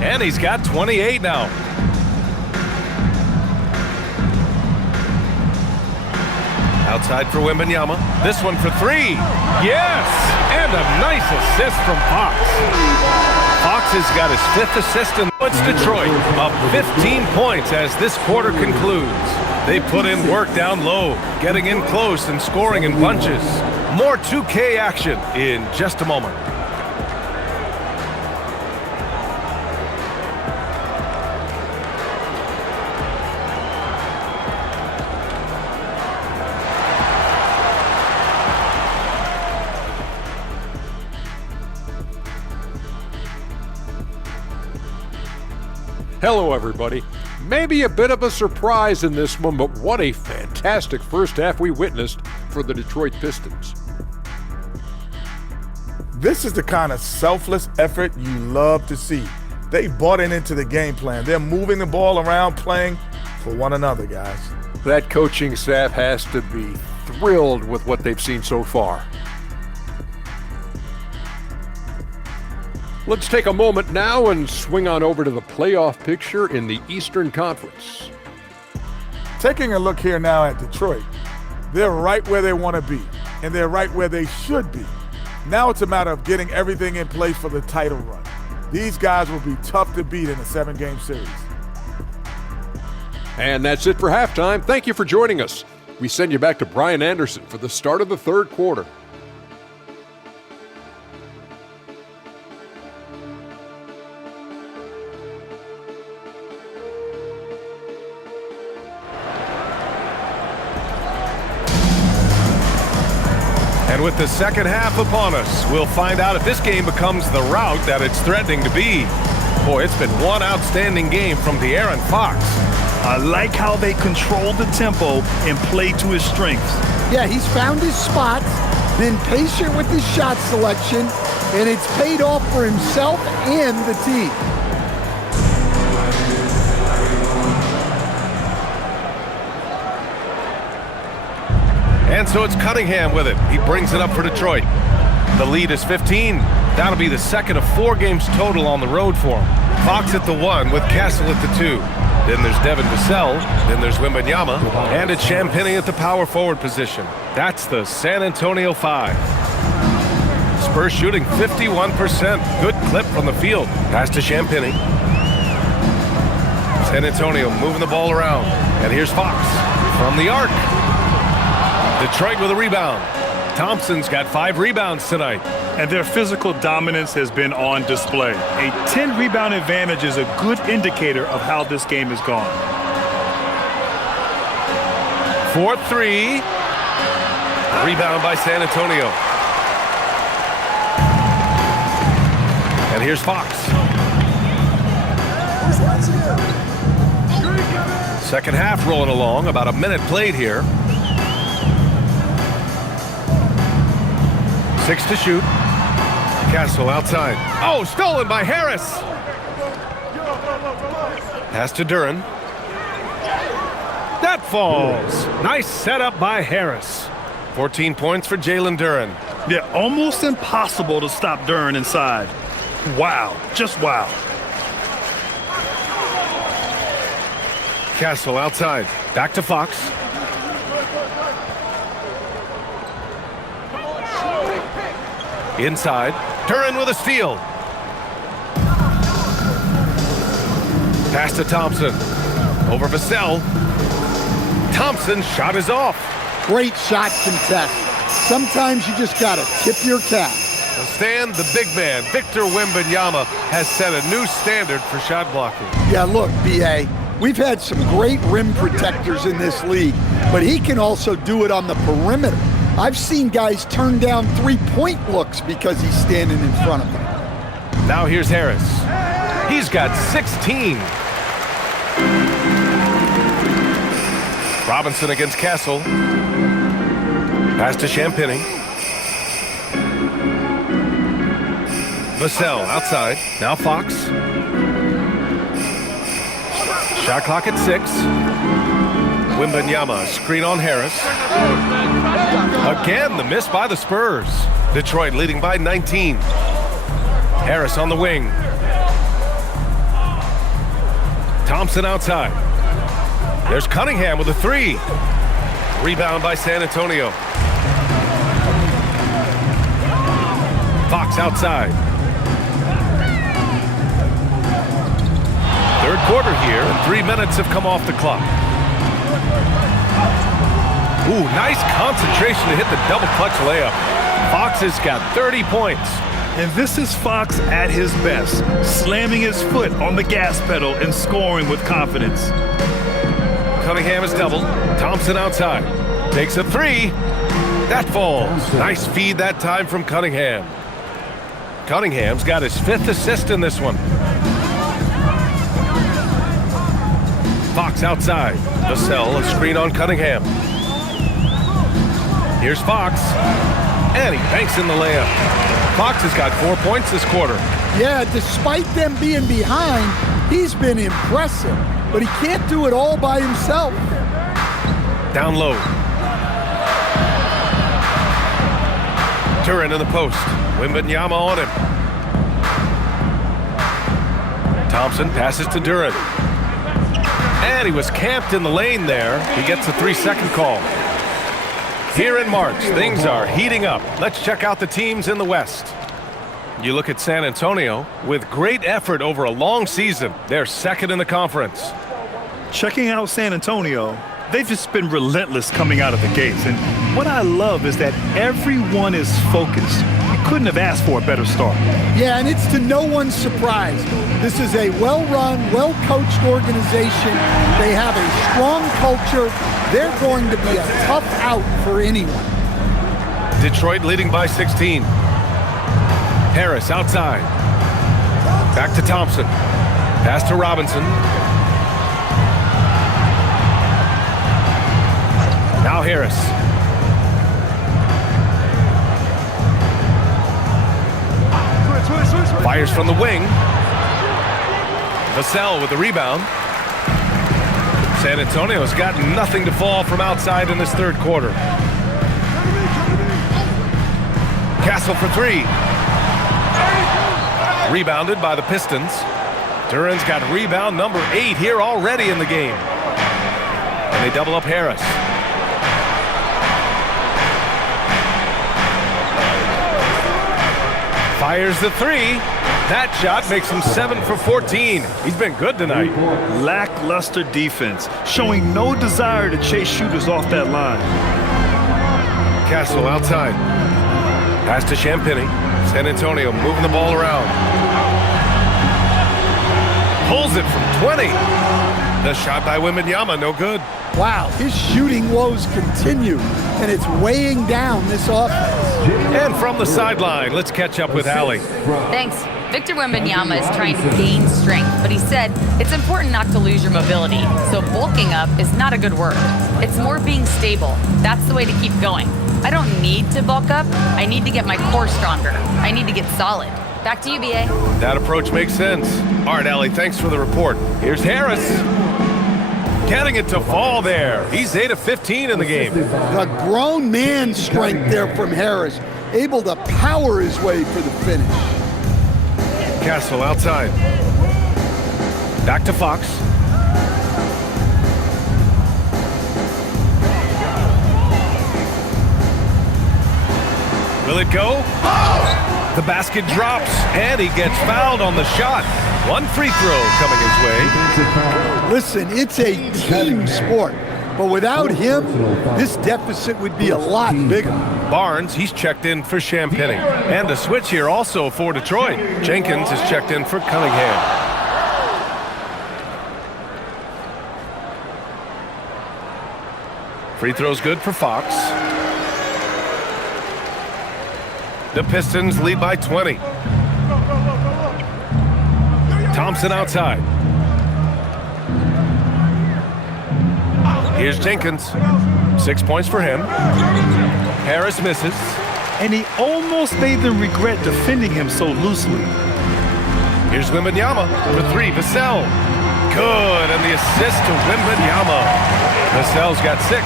And he's got 28 now. Outside for Wembanyama. This one for three. Yes! And a nice assist from Fox. Fox has got his 5th assist, and it's Detroit up 15 points as this quarter concludes. They put in work down low, getting in close and scoring in bunches. More 2K action in just a moment. Hello, everybody. Maybe a bit of a surprise in this one, but what a fantastic first half we witnessed for the Detroit Pistons. This is the kind of selfless effort you love to see. They bought into the game plan. They're moving the ball around, playing for one another, guys. That coaching staff has to be thrilled with what they've seen so far. Let's take a moment now and swing on over to the playoff picture in the Eastern Conference. Taking a look here now at Detroit, they're right where they want to be, and they're right where they should be. Now it's a matter of getting everything in place for the title run. These guys will be tough to beat in a 7-game series. And that's it for halftime. Thank you for joining us. We send you back to Brian Anderson for the start of the third quarter. And with the second half upon us, we'll find out if this game becomes the rout that it's threatening to be. Boy, it's been one outstanding game from De'Aaron Fox. I like how they control the tempo and play to his strengths. Yeah, he's found his spots, been patient with his shot selection, and it's paid off for himself and the team. And so it's Cunningham with it. He brings it up for Detroit. The lead is 15. That'll be the second of 4 games total on the road for him. Fox at the 1 with Castle at the 2. Then there's Devin Vassell. Then there's Wembanyama. And it's Champagnie at the power forward position. That's the San Antonio 5. Spurs shooting 51%. Good clip from the field. Pass to Champagnie. San Antonio moving the ball around. And here's Fox from the arc. Detroit with a rebound. Thompson's got 5 rebounds tonight. And their physical dominance has been on display. A 10-rebound advantage is a good indicator of how this game has gone. 4-3. Rebound by San Antonio. And here's Fox. Second half rolling along. About a minute played here. 6 to shoot. Castle outside. Oh, stolen by Harris. Pass to Duren. That falls. Nice setup by Harris. 14 points for Jalen Duren. Yeah, almost impossible to stop Duren inside. Wow, just wow. Castle outside. Back to Fox. Inside. Duren with a steal. Pass to Thompson. Over Vassell. Thompson's shot is off. Great shot contest. Sometimes you just got to tip your cap. Stan, the big man, Victor Wembanyama, has set a new standard for shot blocking. Yeah, look, B.A., We've had some great rim protectors in this league, but he can also do it on the perimeter. I've seen guys turn down three-point looks because he's standing in front of them. Now here's Harris. He's got 16. Robinson against Castle. Pass to Champagny. Vassell outside. Now Fox. Shot clock at 6. Wembanyama screen on Harris. Again, the miss by the Spurs. Detroit leading by 19. Harris on the wing. Thompson outside. There's Cunningham with a 3. Rebound by San Antonio. Fox outside. Third quarter here, and 3 minutes have come off the clock. Ooh, nice concentration to hit the double clutch layup. Fox has got 30 points. And this is Fox at his best, slamming his foot on the gas pedal and scoring with confidence. Cunningham is doubled. Thompson outside. Takes a 3. That falls. Nice feed that time from Cunningham. Cunningham's got his 5th assist in this one. Fox outside. Vassell, a screen on Cunningham. Here's Fox. And he banks in the layup. Fox has got 4 points this quarter. Yeah, despite them being behind, he's been impressive. But he can't do it all by himself. Down low. Turin in the post. Wembanyama on him. Thompson passes to Duran. And he was camped in the lane there. He gets a 3-second call. Here in March, things are heating up. Let's check out the teams in the West. You look at San Antonio. With great effort over a long season, they're second in the conference. Checking out San Antonio, they've just been relentless coming out of the gates. And what I love is that everyone is focused. You couldn't have asked for a better start. Yeah, and it's to no one's surprise. This is a well-run, well-coached organization. They have a strong culture. They're going to be a tough out for anyone. Detroit leading by 16. Harris outside. Back to Thompson. Pass to Robinson. Now Harris. Fires from the wing. Vassell with the rebound. San Antonio's got nothing to fall from outside in this third quarter. Castle for 3. Rebounded by the Pistons. Duran's got rebound number 8 here already in the game. And they double up Harris. Fires the 3. That shot makes him 7 for 14. He's been good tonight. Lackluster defense, showing no desire to chase shooters off that line. Castle outside. Pass to Champagny. San Antonio moving the ball around. Pulls it from 20. The shot by Wembanyama, no good. Wow, his shooting woes continue, and it's weighing down this offense. And from the sideline, let's catch up with Allie. Thanks. Victor Wembanyama is trying to gain strength, but he said it's important not to lose your mobility. So bulking up is not a good word. It's more being stable. That's the way to keep going. I don't need to bulk up. I need to get my core stronger. I need to get solid. Back to you, BA. That approach makes sense. All right, Allie, thanks for the report. Here's Harris. Getting it to fall there. He's 8 of 15 in the game. The grown man strength there from Harris, able to power his way for the finish. Castle outside. Back to Fox. Will it go? The basket drops, and he gets fouled on the shot. One free throw coming his way. Listen, it's a team sport, but without him, this deficit would be a lot bigger. Barnes, he's checked in for Champagny. And a switch here also for Detroit. Jenkins is checked in for Cunningham. Free throw's good for Fox. The Pistons lead by 20. Thompson outside. Here's Jenkins. 6 points for him. Harris misses. And he almost made them regret defending him so loosely. Here's Wembanyama for three. Vassell. Good, and the assist to Wembanyama. Vassell's got 6.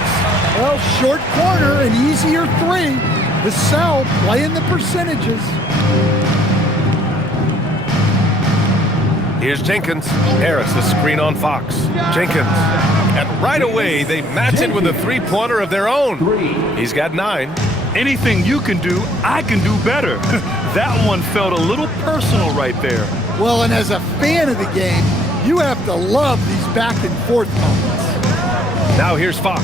Well, short corner, an easier 3. Vassell playing the percentages. Here's Jenkins. Harris, a screen on Fox. Jenkins. And right away, they match it with a three-pointer of their own. He's got 9. Anything you can do, I can do better. That one felt a little personal right there. Well, and as a fan of the game, you have to love these back and forth moments. Now here's Fox.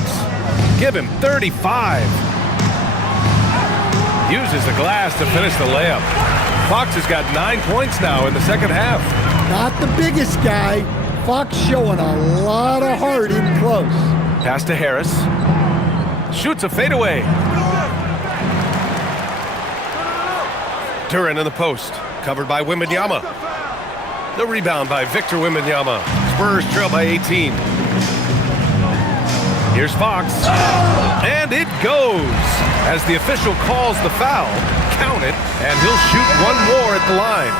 Give him 35. Uses the glass to finish the layup. Fox has got 9 points now in the second half. Not the biggest guy. Fox showing a lot of heart in close. Pass to Harris. Shoots a fadeaway. Duran in the post. Covered by Wembanyama. The rebound by Victor Wembanyama. Spurs trail by 18. Here's Fox. And it goes. As the official calls the foul, count it, and he'll shoot one more at the line.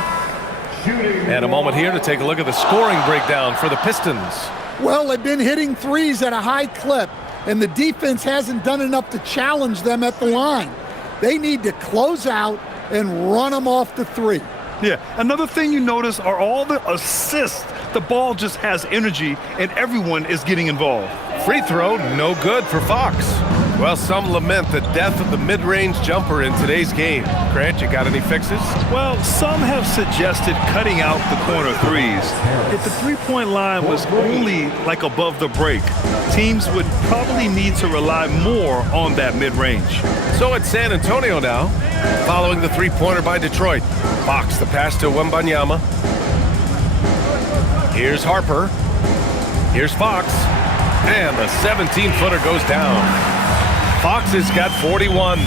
And a moment here to take a look at the scoring breakdown for the Pistons. Well, they've been hitting threes at a high clip, and the defense hasn't done enough to challenge them at the line. They need to close out and run them off the 3. Yeah, another thing you notice are all the assists. The ball just has energy, and everyone is getting involved. Free throw, no good for Fox. Well, some lament the death of the mid-range jumper in today's game. Grant, you got any fixes? Well, some have suggested cutting out the corner threes. If the three-point line was only like above the break, teams would probably need to rely more on that mid-range. So it's San Antonio now, following the three-pointer by Detroit. Fox, the pass to Wembanyama. Here's Harper. Here's Fox. And the 17-footer goes down. Fox has got 41.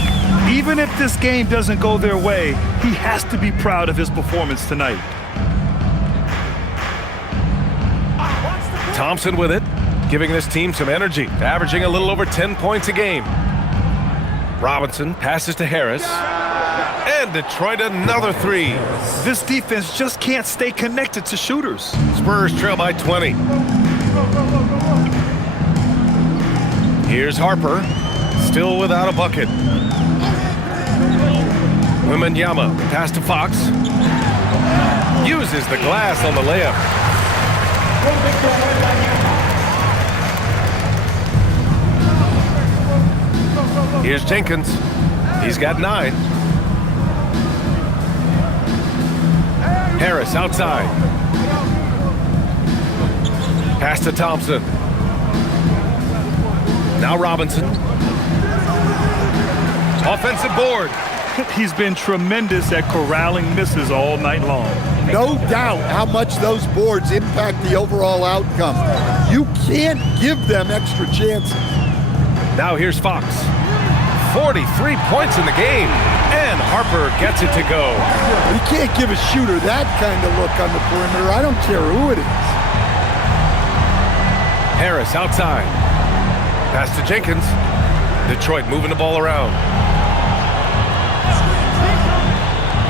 Even if this game doesn't go their way, he has to be proud of his performance tonight. Thompson with it, giving this team some energy, averaging a little over 10 points a game. Robinson passes to Harris. And Detroit another 3. This defense just can't stay connected to shooters. Spurs trail by 20. Here's Harper, still without a bucket. Wembanyama, pass to Fox. Uses the glass on the layup. Here's Jenkins. He's got 9. Harris outside. Pass to Thompson. Now Robinson. Offensive board. He's been tremendous at corralling misses all night long. No doubt how much those boards impact the overall outcome. You can't give them extra chances. Now here's Fox. 43 points in the game. And Harper gets it to go. You can't give a shooter that kind of look on the perimeter. I don't care who it is. Harris outside. Pass to Jenkins. Detroit moving the ball around.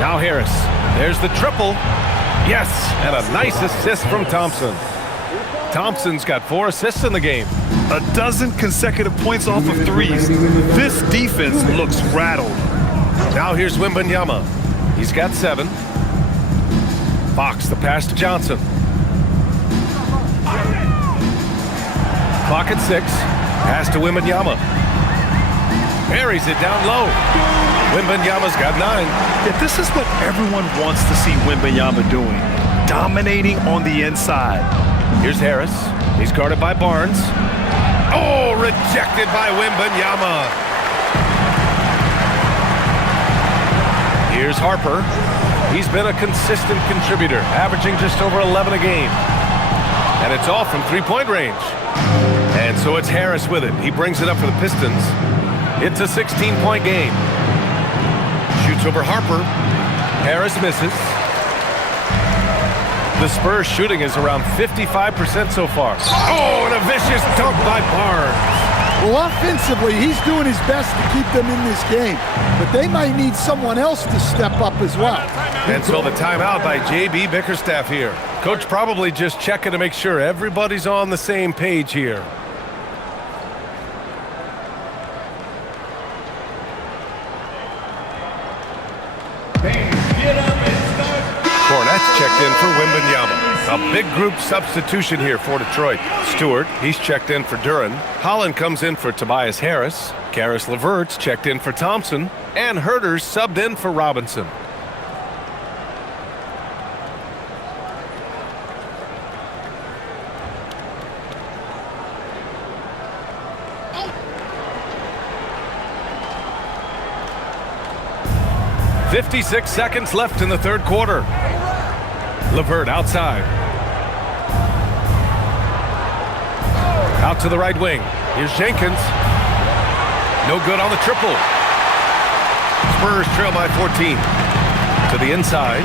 Now Harris. There's the triple. Yes, and a nice assist from Thompson. Thompson's got 4 assists in the game. A dozen consecutive points off of threes. This defense looks rattled. Now here's Wembanyama. He's got 7. Fox, the pass to Johnson. Clock at 6. Pass to Wembanyama. Buries it down low. Wembanyama's got 9. Yeah, this is what everyone wants to see Wembanyama doing. Dominating on the inside. Here's Harris. He's guarded by Barnes. Oh, rejected by Wembanyama. Here's Harper. He's been a consistent contributor, averaging just over 11 a game. And it's off from three-point range. And And so it's Harris with it. He brings it up for the Pistons. It's a 16-point game. Shoots over Harper. Harris misses. The Spurs shooting is around 55% so far. Oh, and a vicious dunk by Barnes. Well, offensively, he's doing his best to keep them in this game, but they might need someone else to step up as well. And so the timeout by J.B. Bickerstaff here. Coach probably just checking to make sure everybody's on the same page here. Hornets checked in for Wembanyama. A big group substitution here for Detroit. Stewart, he's checked in for Duren. Holland comes in for Tobias Harris. Karis LeVert's checked in for Thompson. And Herter's subbed in for Robinson. "56 seconds left in the third quarter. LeVert outside. Out to the right wing. Here's Jenkins. No good on the triple. Spurs trail by 14. To the inside.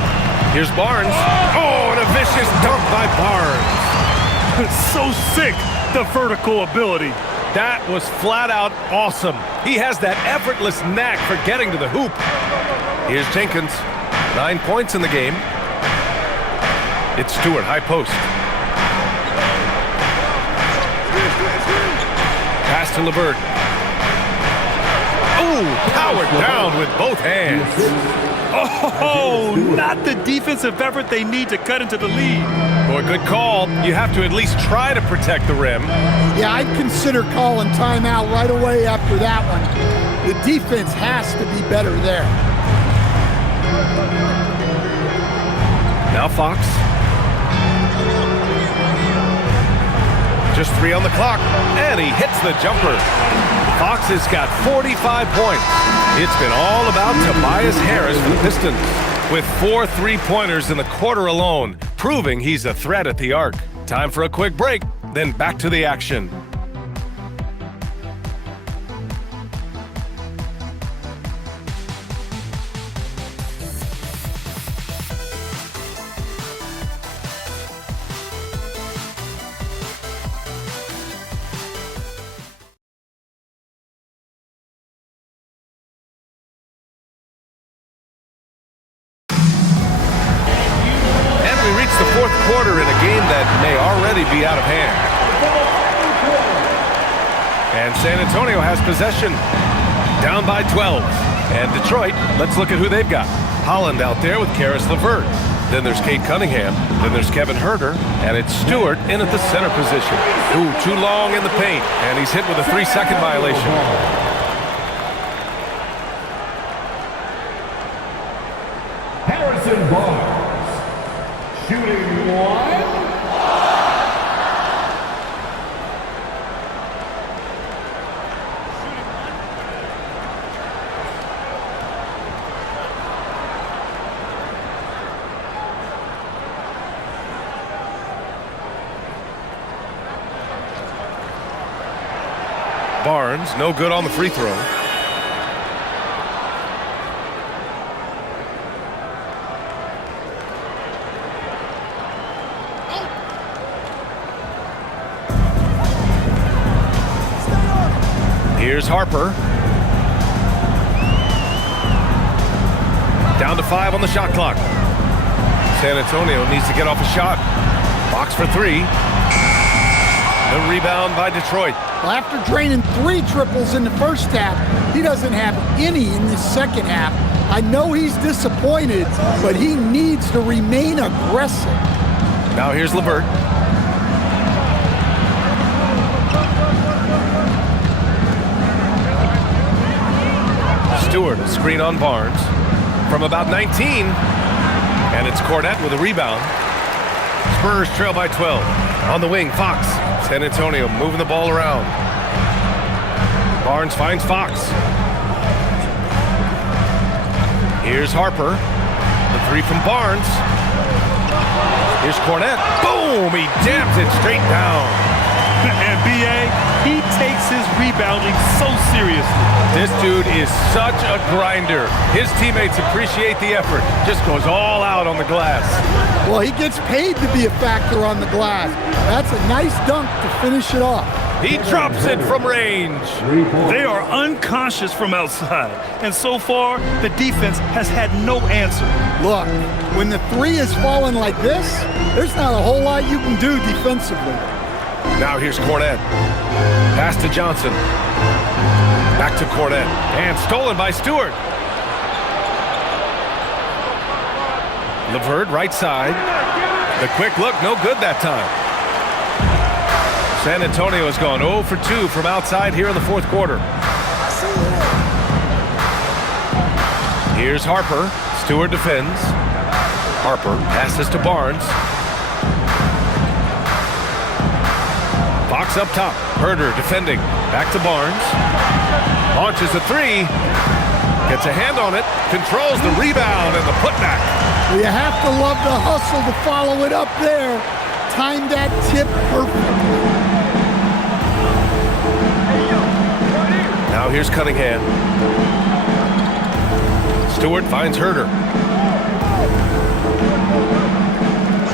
Here's Barnes. Oh, and a vicious dunk by Barnes. So sick, the vertical ability. That was flat out awesome. He has that effortless knack for getting to the hoop. Here's Jenkins. 9 points in the game. It's Stewart, high post. Pass to LeVert. Oh, powered down with both hands. Oh, not the defensive effort they need to cut into the lead. Boy, good call. You have to at least try to protect the rim. Yeah, I'd consider calling timeout right away after that one. The defense has to be better there. Now Fox. Just 3 on the clock, and he hits the jumper. Fox has got 45 points. It's been all about Tobias Harris for the Pistons, with 4 3-pointers in the quarter alone, proving he's a threat at the arc. Time for a quick break, then back to the action. Quarter in a game that may already be out of hand. And San Antonio has possession, down by 12. And Detroit, let's look at who they've got. Holland out there with Karis LeVert. Then there's Cade Cunningham. Then there's Kevin Herter. And it's Stewart in at the center position. Ooh, too long in the paint. And he's hit with a 3-second violation. Harrison Barnes. Shooting 1. Barnes, no good on the free throw. Here's Harper. Down to 5 on the shot clock. San Antonio needs to get off a shot. Box for 3. The rebound by Detroit. Well, after draining 3 triples in the first half, he doesn't have any in this second half. I know he's disappointed, but he needs to remain aggressive. Now here's LeVert. Stewart, a screen on Barnes from about 19, and it's Cornette with a rebound. Spurs trail by 12. On the wing, Fox. San Antonio moving the ball around. Barnes finds Fox. Here's Harper. The 3 from Barnes. Here's Cornette. Boom! He jams it straight down. And B.A., he takes his rebounding so seriously. This dude is such a grinder. His teammates appreciate the effort. Just goes all out on the glass. Well, he gets paid to be a factor on the glass. That's a nice dunk to finish it off. He drops it from range. They are unconscious from outside, and so far, the defense has had no answer. Look, when the three is falling like this, there's not a whole lot you can do defensively. Now here's Cornette. Pass to Johnson. Back to Cornette. And stolen by Stewart. LeVert, right side. The quick look, no good that time. San Antonio has gone 0 for 2 from outside here in the fourth quarter. Here's Harper. Stewart defends. Harper passes to Barnes. Fox up top. Herder defending. Back to Barnes. Launches a three. Gets a hand on it. Controls the rebound and the putback. You have to love the hustle to follow it up there. Timed that tip perfectly. Now here's Cunningham. Stewart finds Herder.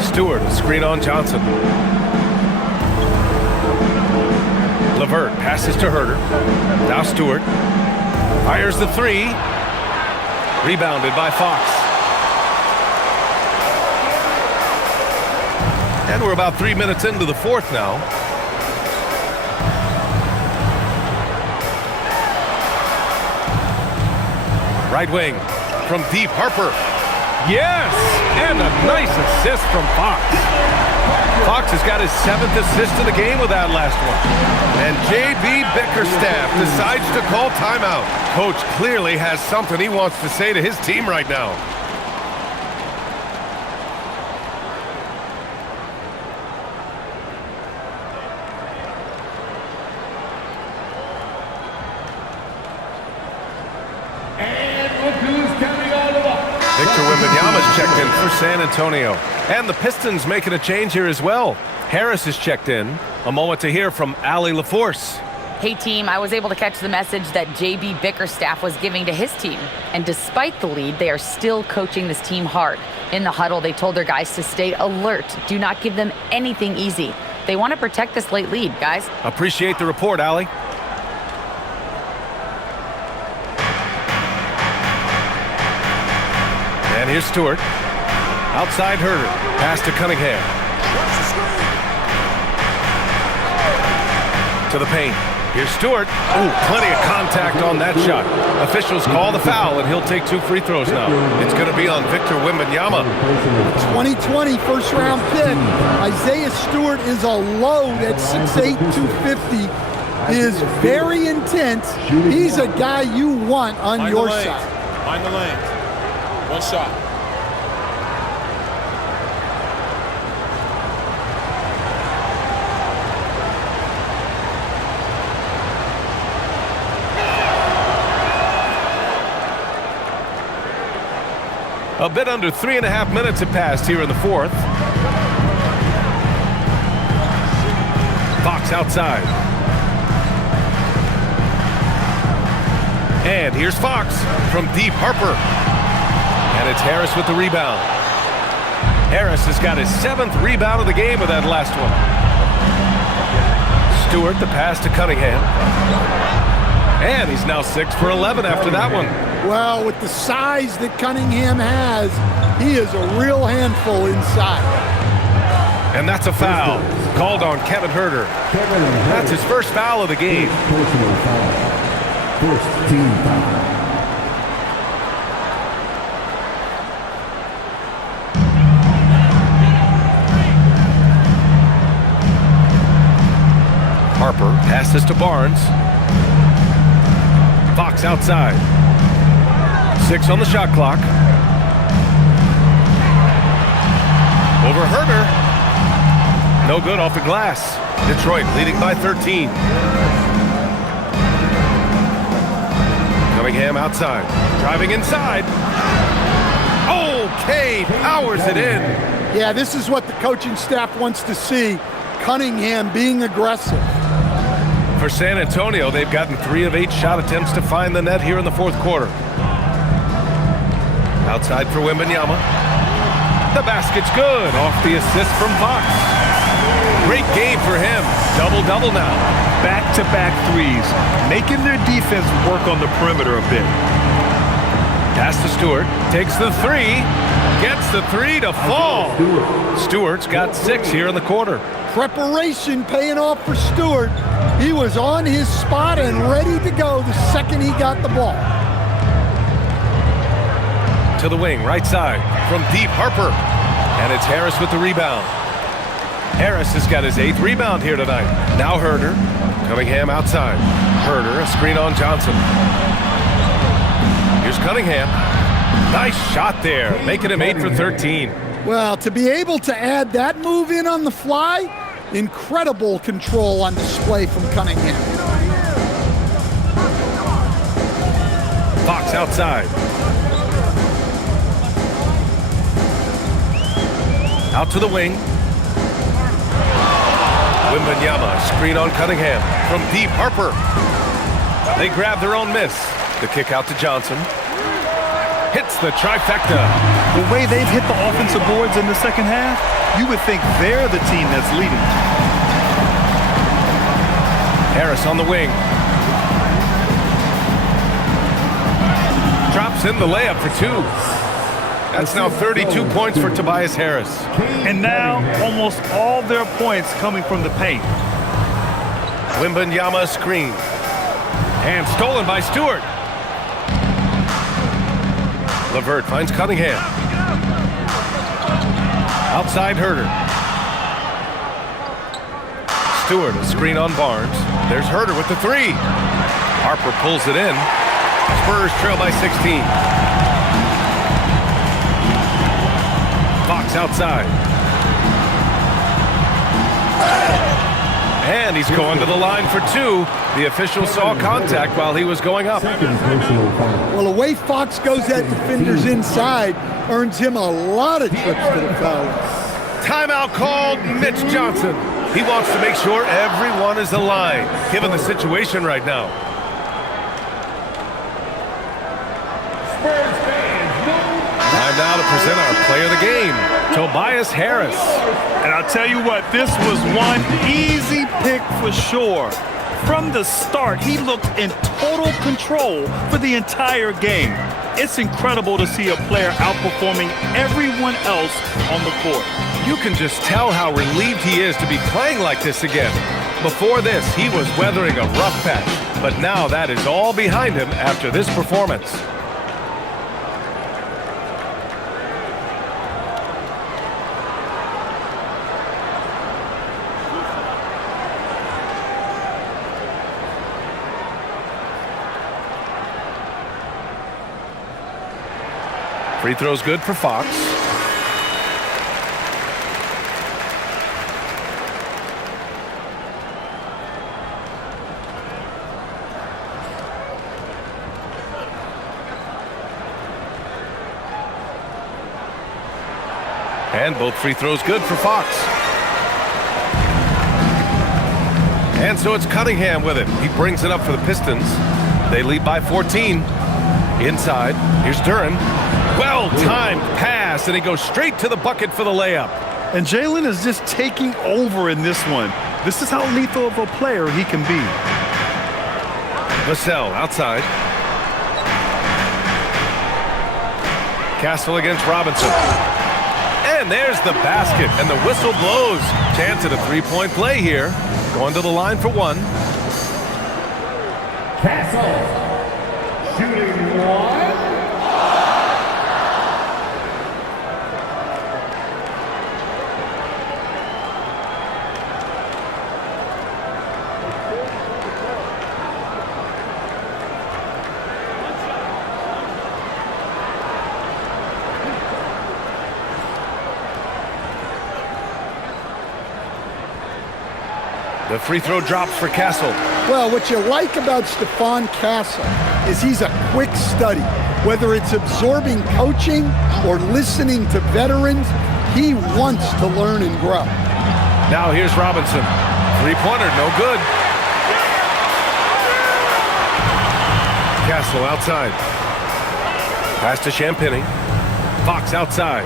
Stewart, a screen on Johnson. LeVert passes to Herder. Now Stewart fires the three. Rebounded by Fox. And we're about 3 minutes into the fourth now. Right wing from deep, Harper. Yes! And a nice assist from Fox. Fox has got his 7th assist of the game with that last one. And J.B. Bickerstaff decides to call timeout. Coach clearly has something he wants to say to his team right now. Checked in for San Antonio. And the Pistons making a change here as well. Harris is checked in. A moment to hear from Allie LaForce. Hey team, I was able to catch the message that J.B. Bickerstaff was giving to his team. And despite the lead, they are still coaching this team hard. In the huddle, they told their guys to stay alert. Do not give them anything easy. They want to protect this late lead, guys. Appreciate the report, Allie. And here's Stewart. Outside Herder. Pass to Cunningham. To the paint. Here's Stewart. Oh, plenty of contact on that shot. Officials call the foul, and he'll take 2 free throws now. It's going to be on Victor Wembanyama. 2020 first-round pick. Isaiah Stewart is a load at 6'8", 250. Is very intense. He's a guy you want on your side. Mind the lane. One shot. A bit under 3.5 minutes have passed here in the fourth. Fox outside. And here's Fox from deep, Harper. And it's Harris with the rebound. Harris has got his 7th rebound of the game with that last one. Stewart, the pass to Cunningham. And he's now 6 for 11 after that one. Well, with the size that Cunningham has, he is a real handful inside. And that's a foul called on Kevin Herder. That's his first foul of the game. Personal foul. First team foul. Harper passes to Barnes. Fox outside. 6 on the shot clock. Over Herder. No good off the glass. Detroit leading by 13. Cunningham outside. Driving inside. Oh, Cade powers it in. Yeah, this is what the coaching staff wants to see. Cunningham being aggressive. For San Antonio, they've gotten 3 of 8 shot attempts to find the net here in the fourth quarter. Outside for Wembanyama. The basket's good off the assist from Fox. Great game for him. Double-double now. Back-to-back threes, making their defense work on the perimeter a bit. Pass to Stewart. Takes the 3. Gets the 3 to fall. Stewart's got 6 here in the quarter. Preparation paying off for Stewart. He was on his spot and ready to go the second he got the ball. To the wing, right side, from deep, Harper. And it's Harris with the rebound. Harris has got his 8th rebound here tonight. Now Herder. Cunningham outside. Herder, a screen on Johnson. Here's Cunningham. Nice shot there, making him 8 for 13. Well, to be able to add that move in on the fly, incredible control on display from Cunningham. Fox outside. Out to the wing. Wembanyama, screen on Cunningham. From deep, Harper. They grab their own miss. The kick out to Johnson. Hits the trifecta. The way they've hit the offensive boards in the second half, you would think they're the team that's leading. Harris on the wing. Drops in the layup for 2. That's now 32 points for Tobias Harris. And now almost all their points coming from the paint. Wembanyama screen. And stolen by Stewart. LeVert finds Cunningham. Outside Herder. Stewart, a screen on Barnes. There's Herder with the 3. Harper pulls it in. Spurs trail by 16. Fox outside. And he's going to the line for 2. The official saw contact while he was going up. Well, the way Fox goes at defenders inside earns him a lot of trips to the foul. Timeout called. Mitch Johnson. He wants to make sure everyone is aligned, given the situation right now. Time now to present our player of the game, Tobias Harris. And I'll tell you what, this was one easy pick for sure. From the start, he looked in total control for the entire game. It's incredible to see a player outperforming everyone else on the court. You can just tell how relieved he is to be playing like this again. Before this, he was weathering a rough patch, but now that is all behind him after this performance. Free throw's good for Fox. And both free throws good for Fox. And so it's Cunningham with it. He brings it up for the Pistons. They lead by 14. Inside, here's Duren. Well-timed pass, and he goes straight to the bucket for the layup. And Jalen is just taking over in this one. This is how lethal of a player he can be. Vassell outside. Castle against Robinson. And there's the basket, and the whistle blows. Chance at a three-point play here. Going to the line for 1. Castle. Shooting 1. The free throw drops for Castle. Well, what you like about Stephon Castle is he's a quick study. Whether it's absorbing coaching or listening to veterans, he wants to learn and grow. Now here's Robinson. Three-pointer, no good. Castle outside. Pass to Champagny. Fox outside.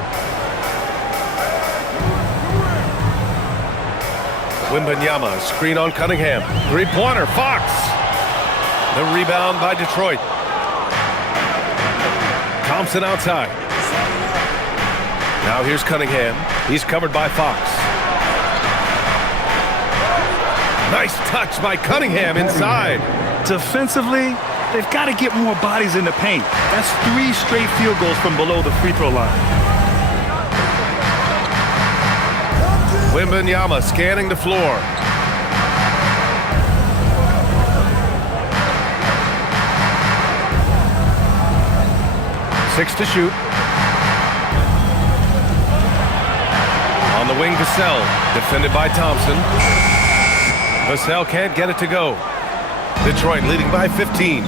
Wembanyama, screen on Cunningham. Three-pointer, Fox. The rebound by Detroit. Thompson outside. Now here's Cunningham. He's covered by Fox. Nice touch by Cunningham inside. Defensively, they've got to get more bodies in the paint. That's 3 straight field goals from below the free throw line. Wembanyama scanning the floor. Six to shoot. On the wing, Vassell, defended by Thompson. Vassell can't get it to go. Detroit leading by 15.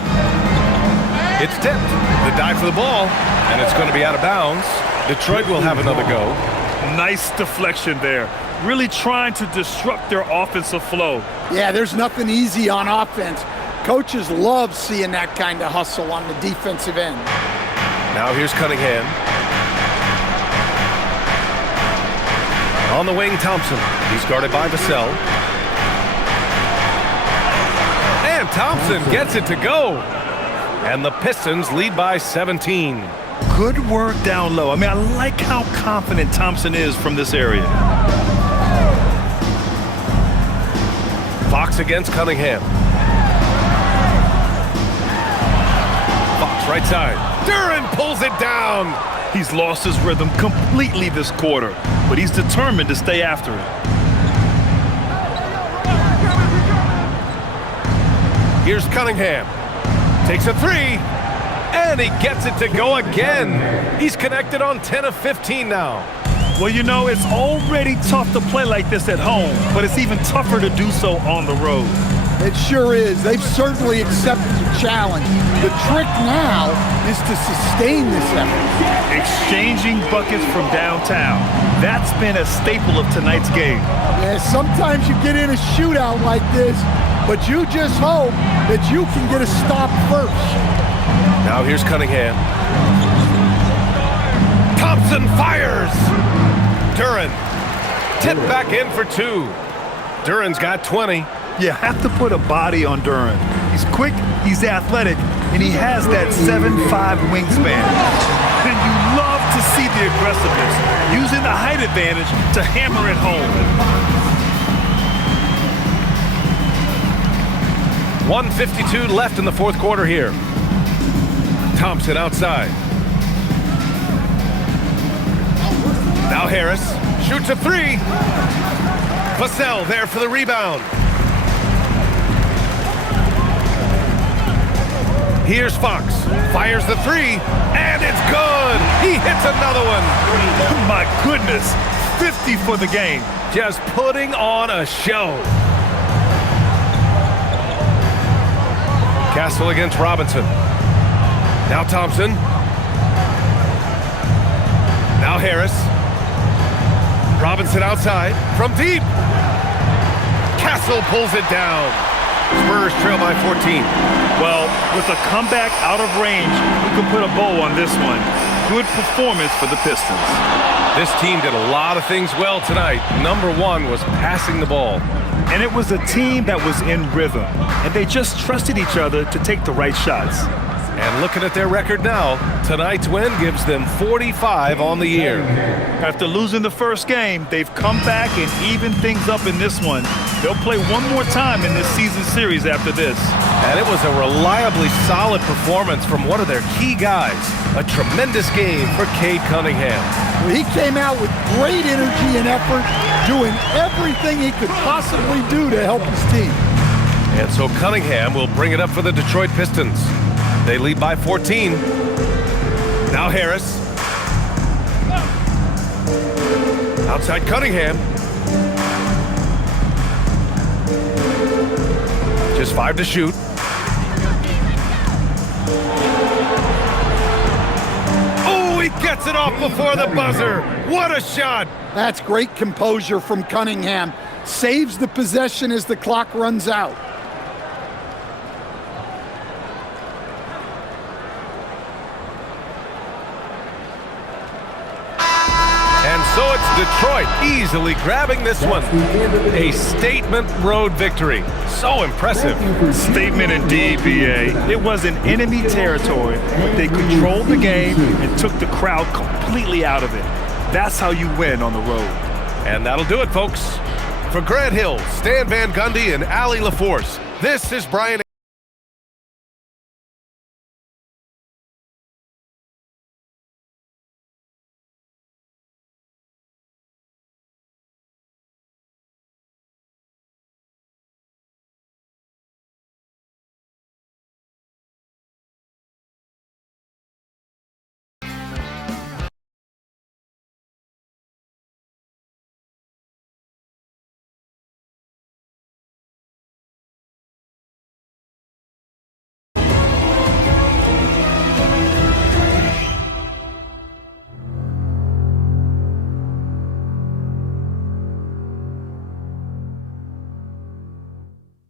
It's tipped. The dive for the ball, and it's going to be out of bounds. Detroit will have another go. Nice deflection there. Really trying to disrupt their offensive flow. Yeah, there's nothing easy on offense. Coaches love seeing that kind of hustle on the defensive end. Now here's Cunningham. On the wing, Thompson. He's guarded by Vassell. And Thompson gets it to go. And the Pistons lead by 17. Good work down low. I mean, I like how confident Thompson is from this area. Fox against Cunningham. Fox right side. Duren pulls it down. He's lost his rhythm completely this quarter, but he's determined to stay after it. Here's Cunningham. Takes a three, and he gets it to go again. He's connected on 10 of 15 now. Well, you know, it's already tough to play like this at home, but it's even tougher to do so on the road. It sure is. They've certainly accepted the challenge. The trick now is to sustain this effort. Exchanging buckets from downtown. That's been a staple of tonight's game. Yeah, sometimes you get in a shootout like this, but you just hope that you can get a stop first. Now here's Cunningham. Thompson fires. Duren tipped back in for 2. Duren's got 20. You have to put a body on Duren. He's quick, he's athletic, and he has that 7'5" wingspan. And you love to see the aggressiveness, using the height advantage to hammer it home. 1:52 left in the fourth quarter here. Thompson outside. Now Harris shoots a 3. Vassell there for the rebound. Here's Fox. Fires the 3, and it's good. He hits another one. My goodness, 50 for the game. Just putting on a show. Castle against Robinson. Now Thompson. Now Harris. Robinson outside from deep. Castle pulls it down. Spurs trail by 14. Well, with a comeback out of range, we can put a bow on this one. Good performance for the Pistons. This team did a lot of things well tonight. Number 1 was passing the ball. And it was a team that was in rhythm, and they just trusted each other to take the right shots. And looking at their record now, tonight's win gives them 45 on the year. After losing the first game, they've come back and evened things up in this one. They'll play one more time in this season series after this. And it was a reliably solid performance from one of their key guys. A tremendous game for Cade Cunningham. He came out with great energy and effort, doing everything he could possibly do to help his team. And so Cunningham will bring it up for the Detroit Pistons. They lead by 14. Now Harris. Outside Cunningham. Just 5 to shoot. Oh, he gets it off before the buzzer. What a shot. That's great composure from Cunningham. Saves the possession as the clock runs out. And so it's Detroit easily grabbing this one. A statement road victory. So impressive. Statement indeed, BA. It was in enemy territory, but they controlled the game and took the crowd completely out of it. That's how you win on the road. And that'll do it, folks. For Grant Hill, Stan Van Gundy, and Allie LaForce, this is Brian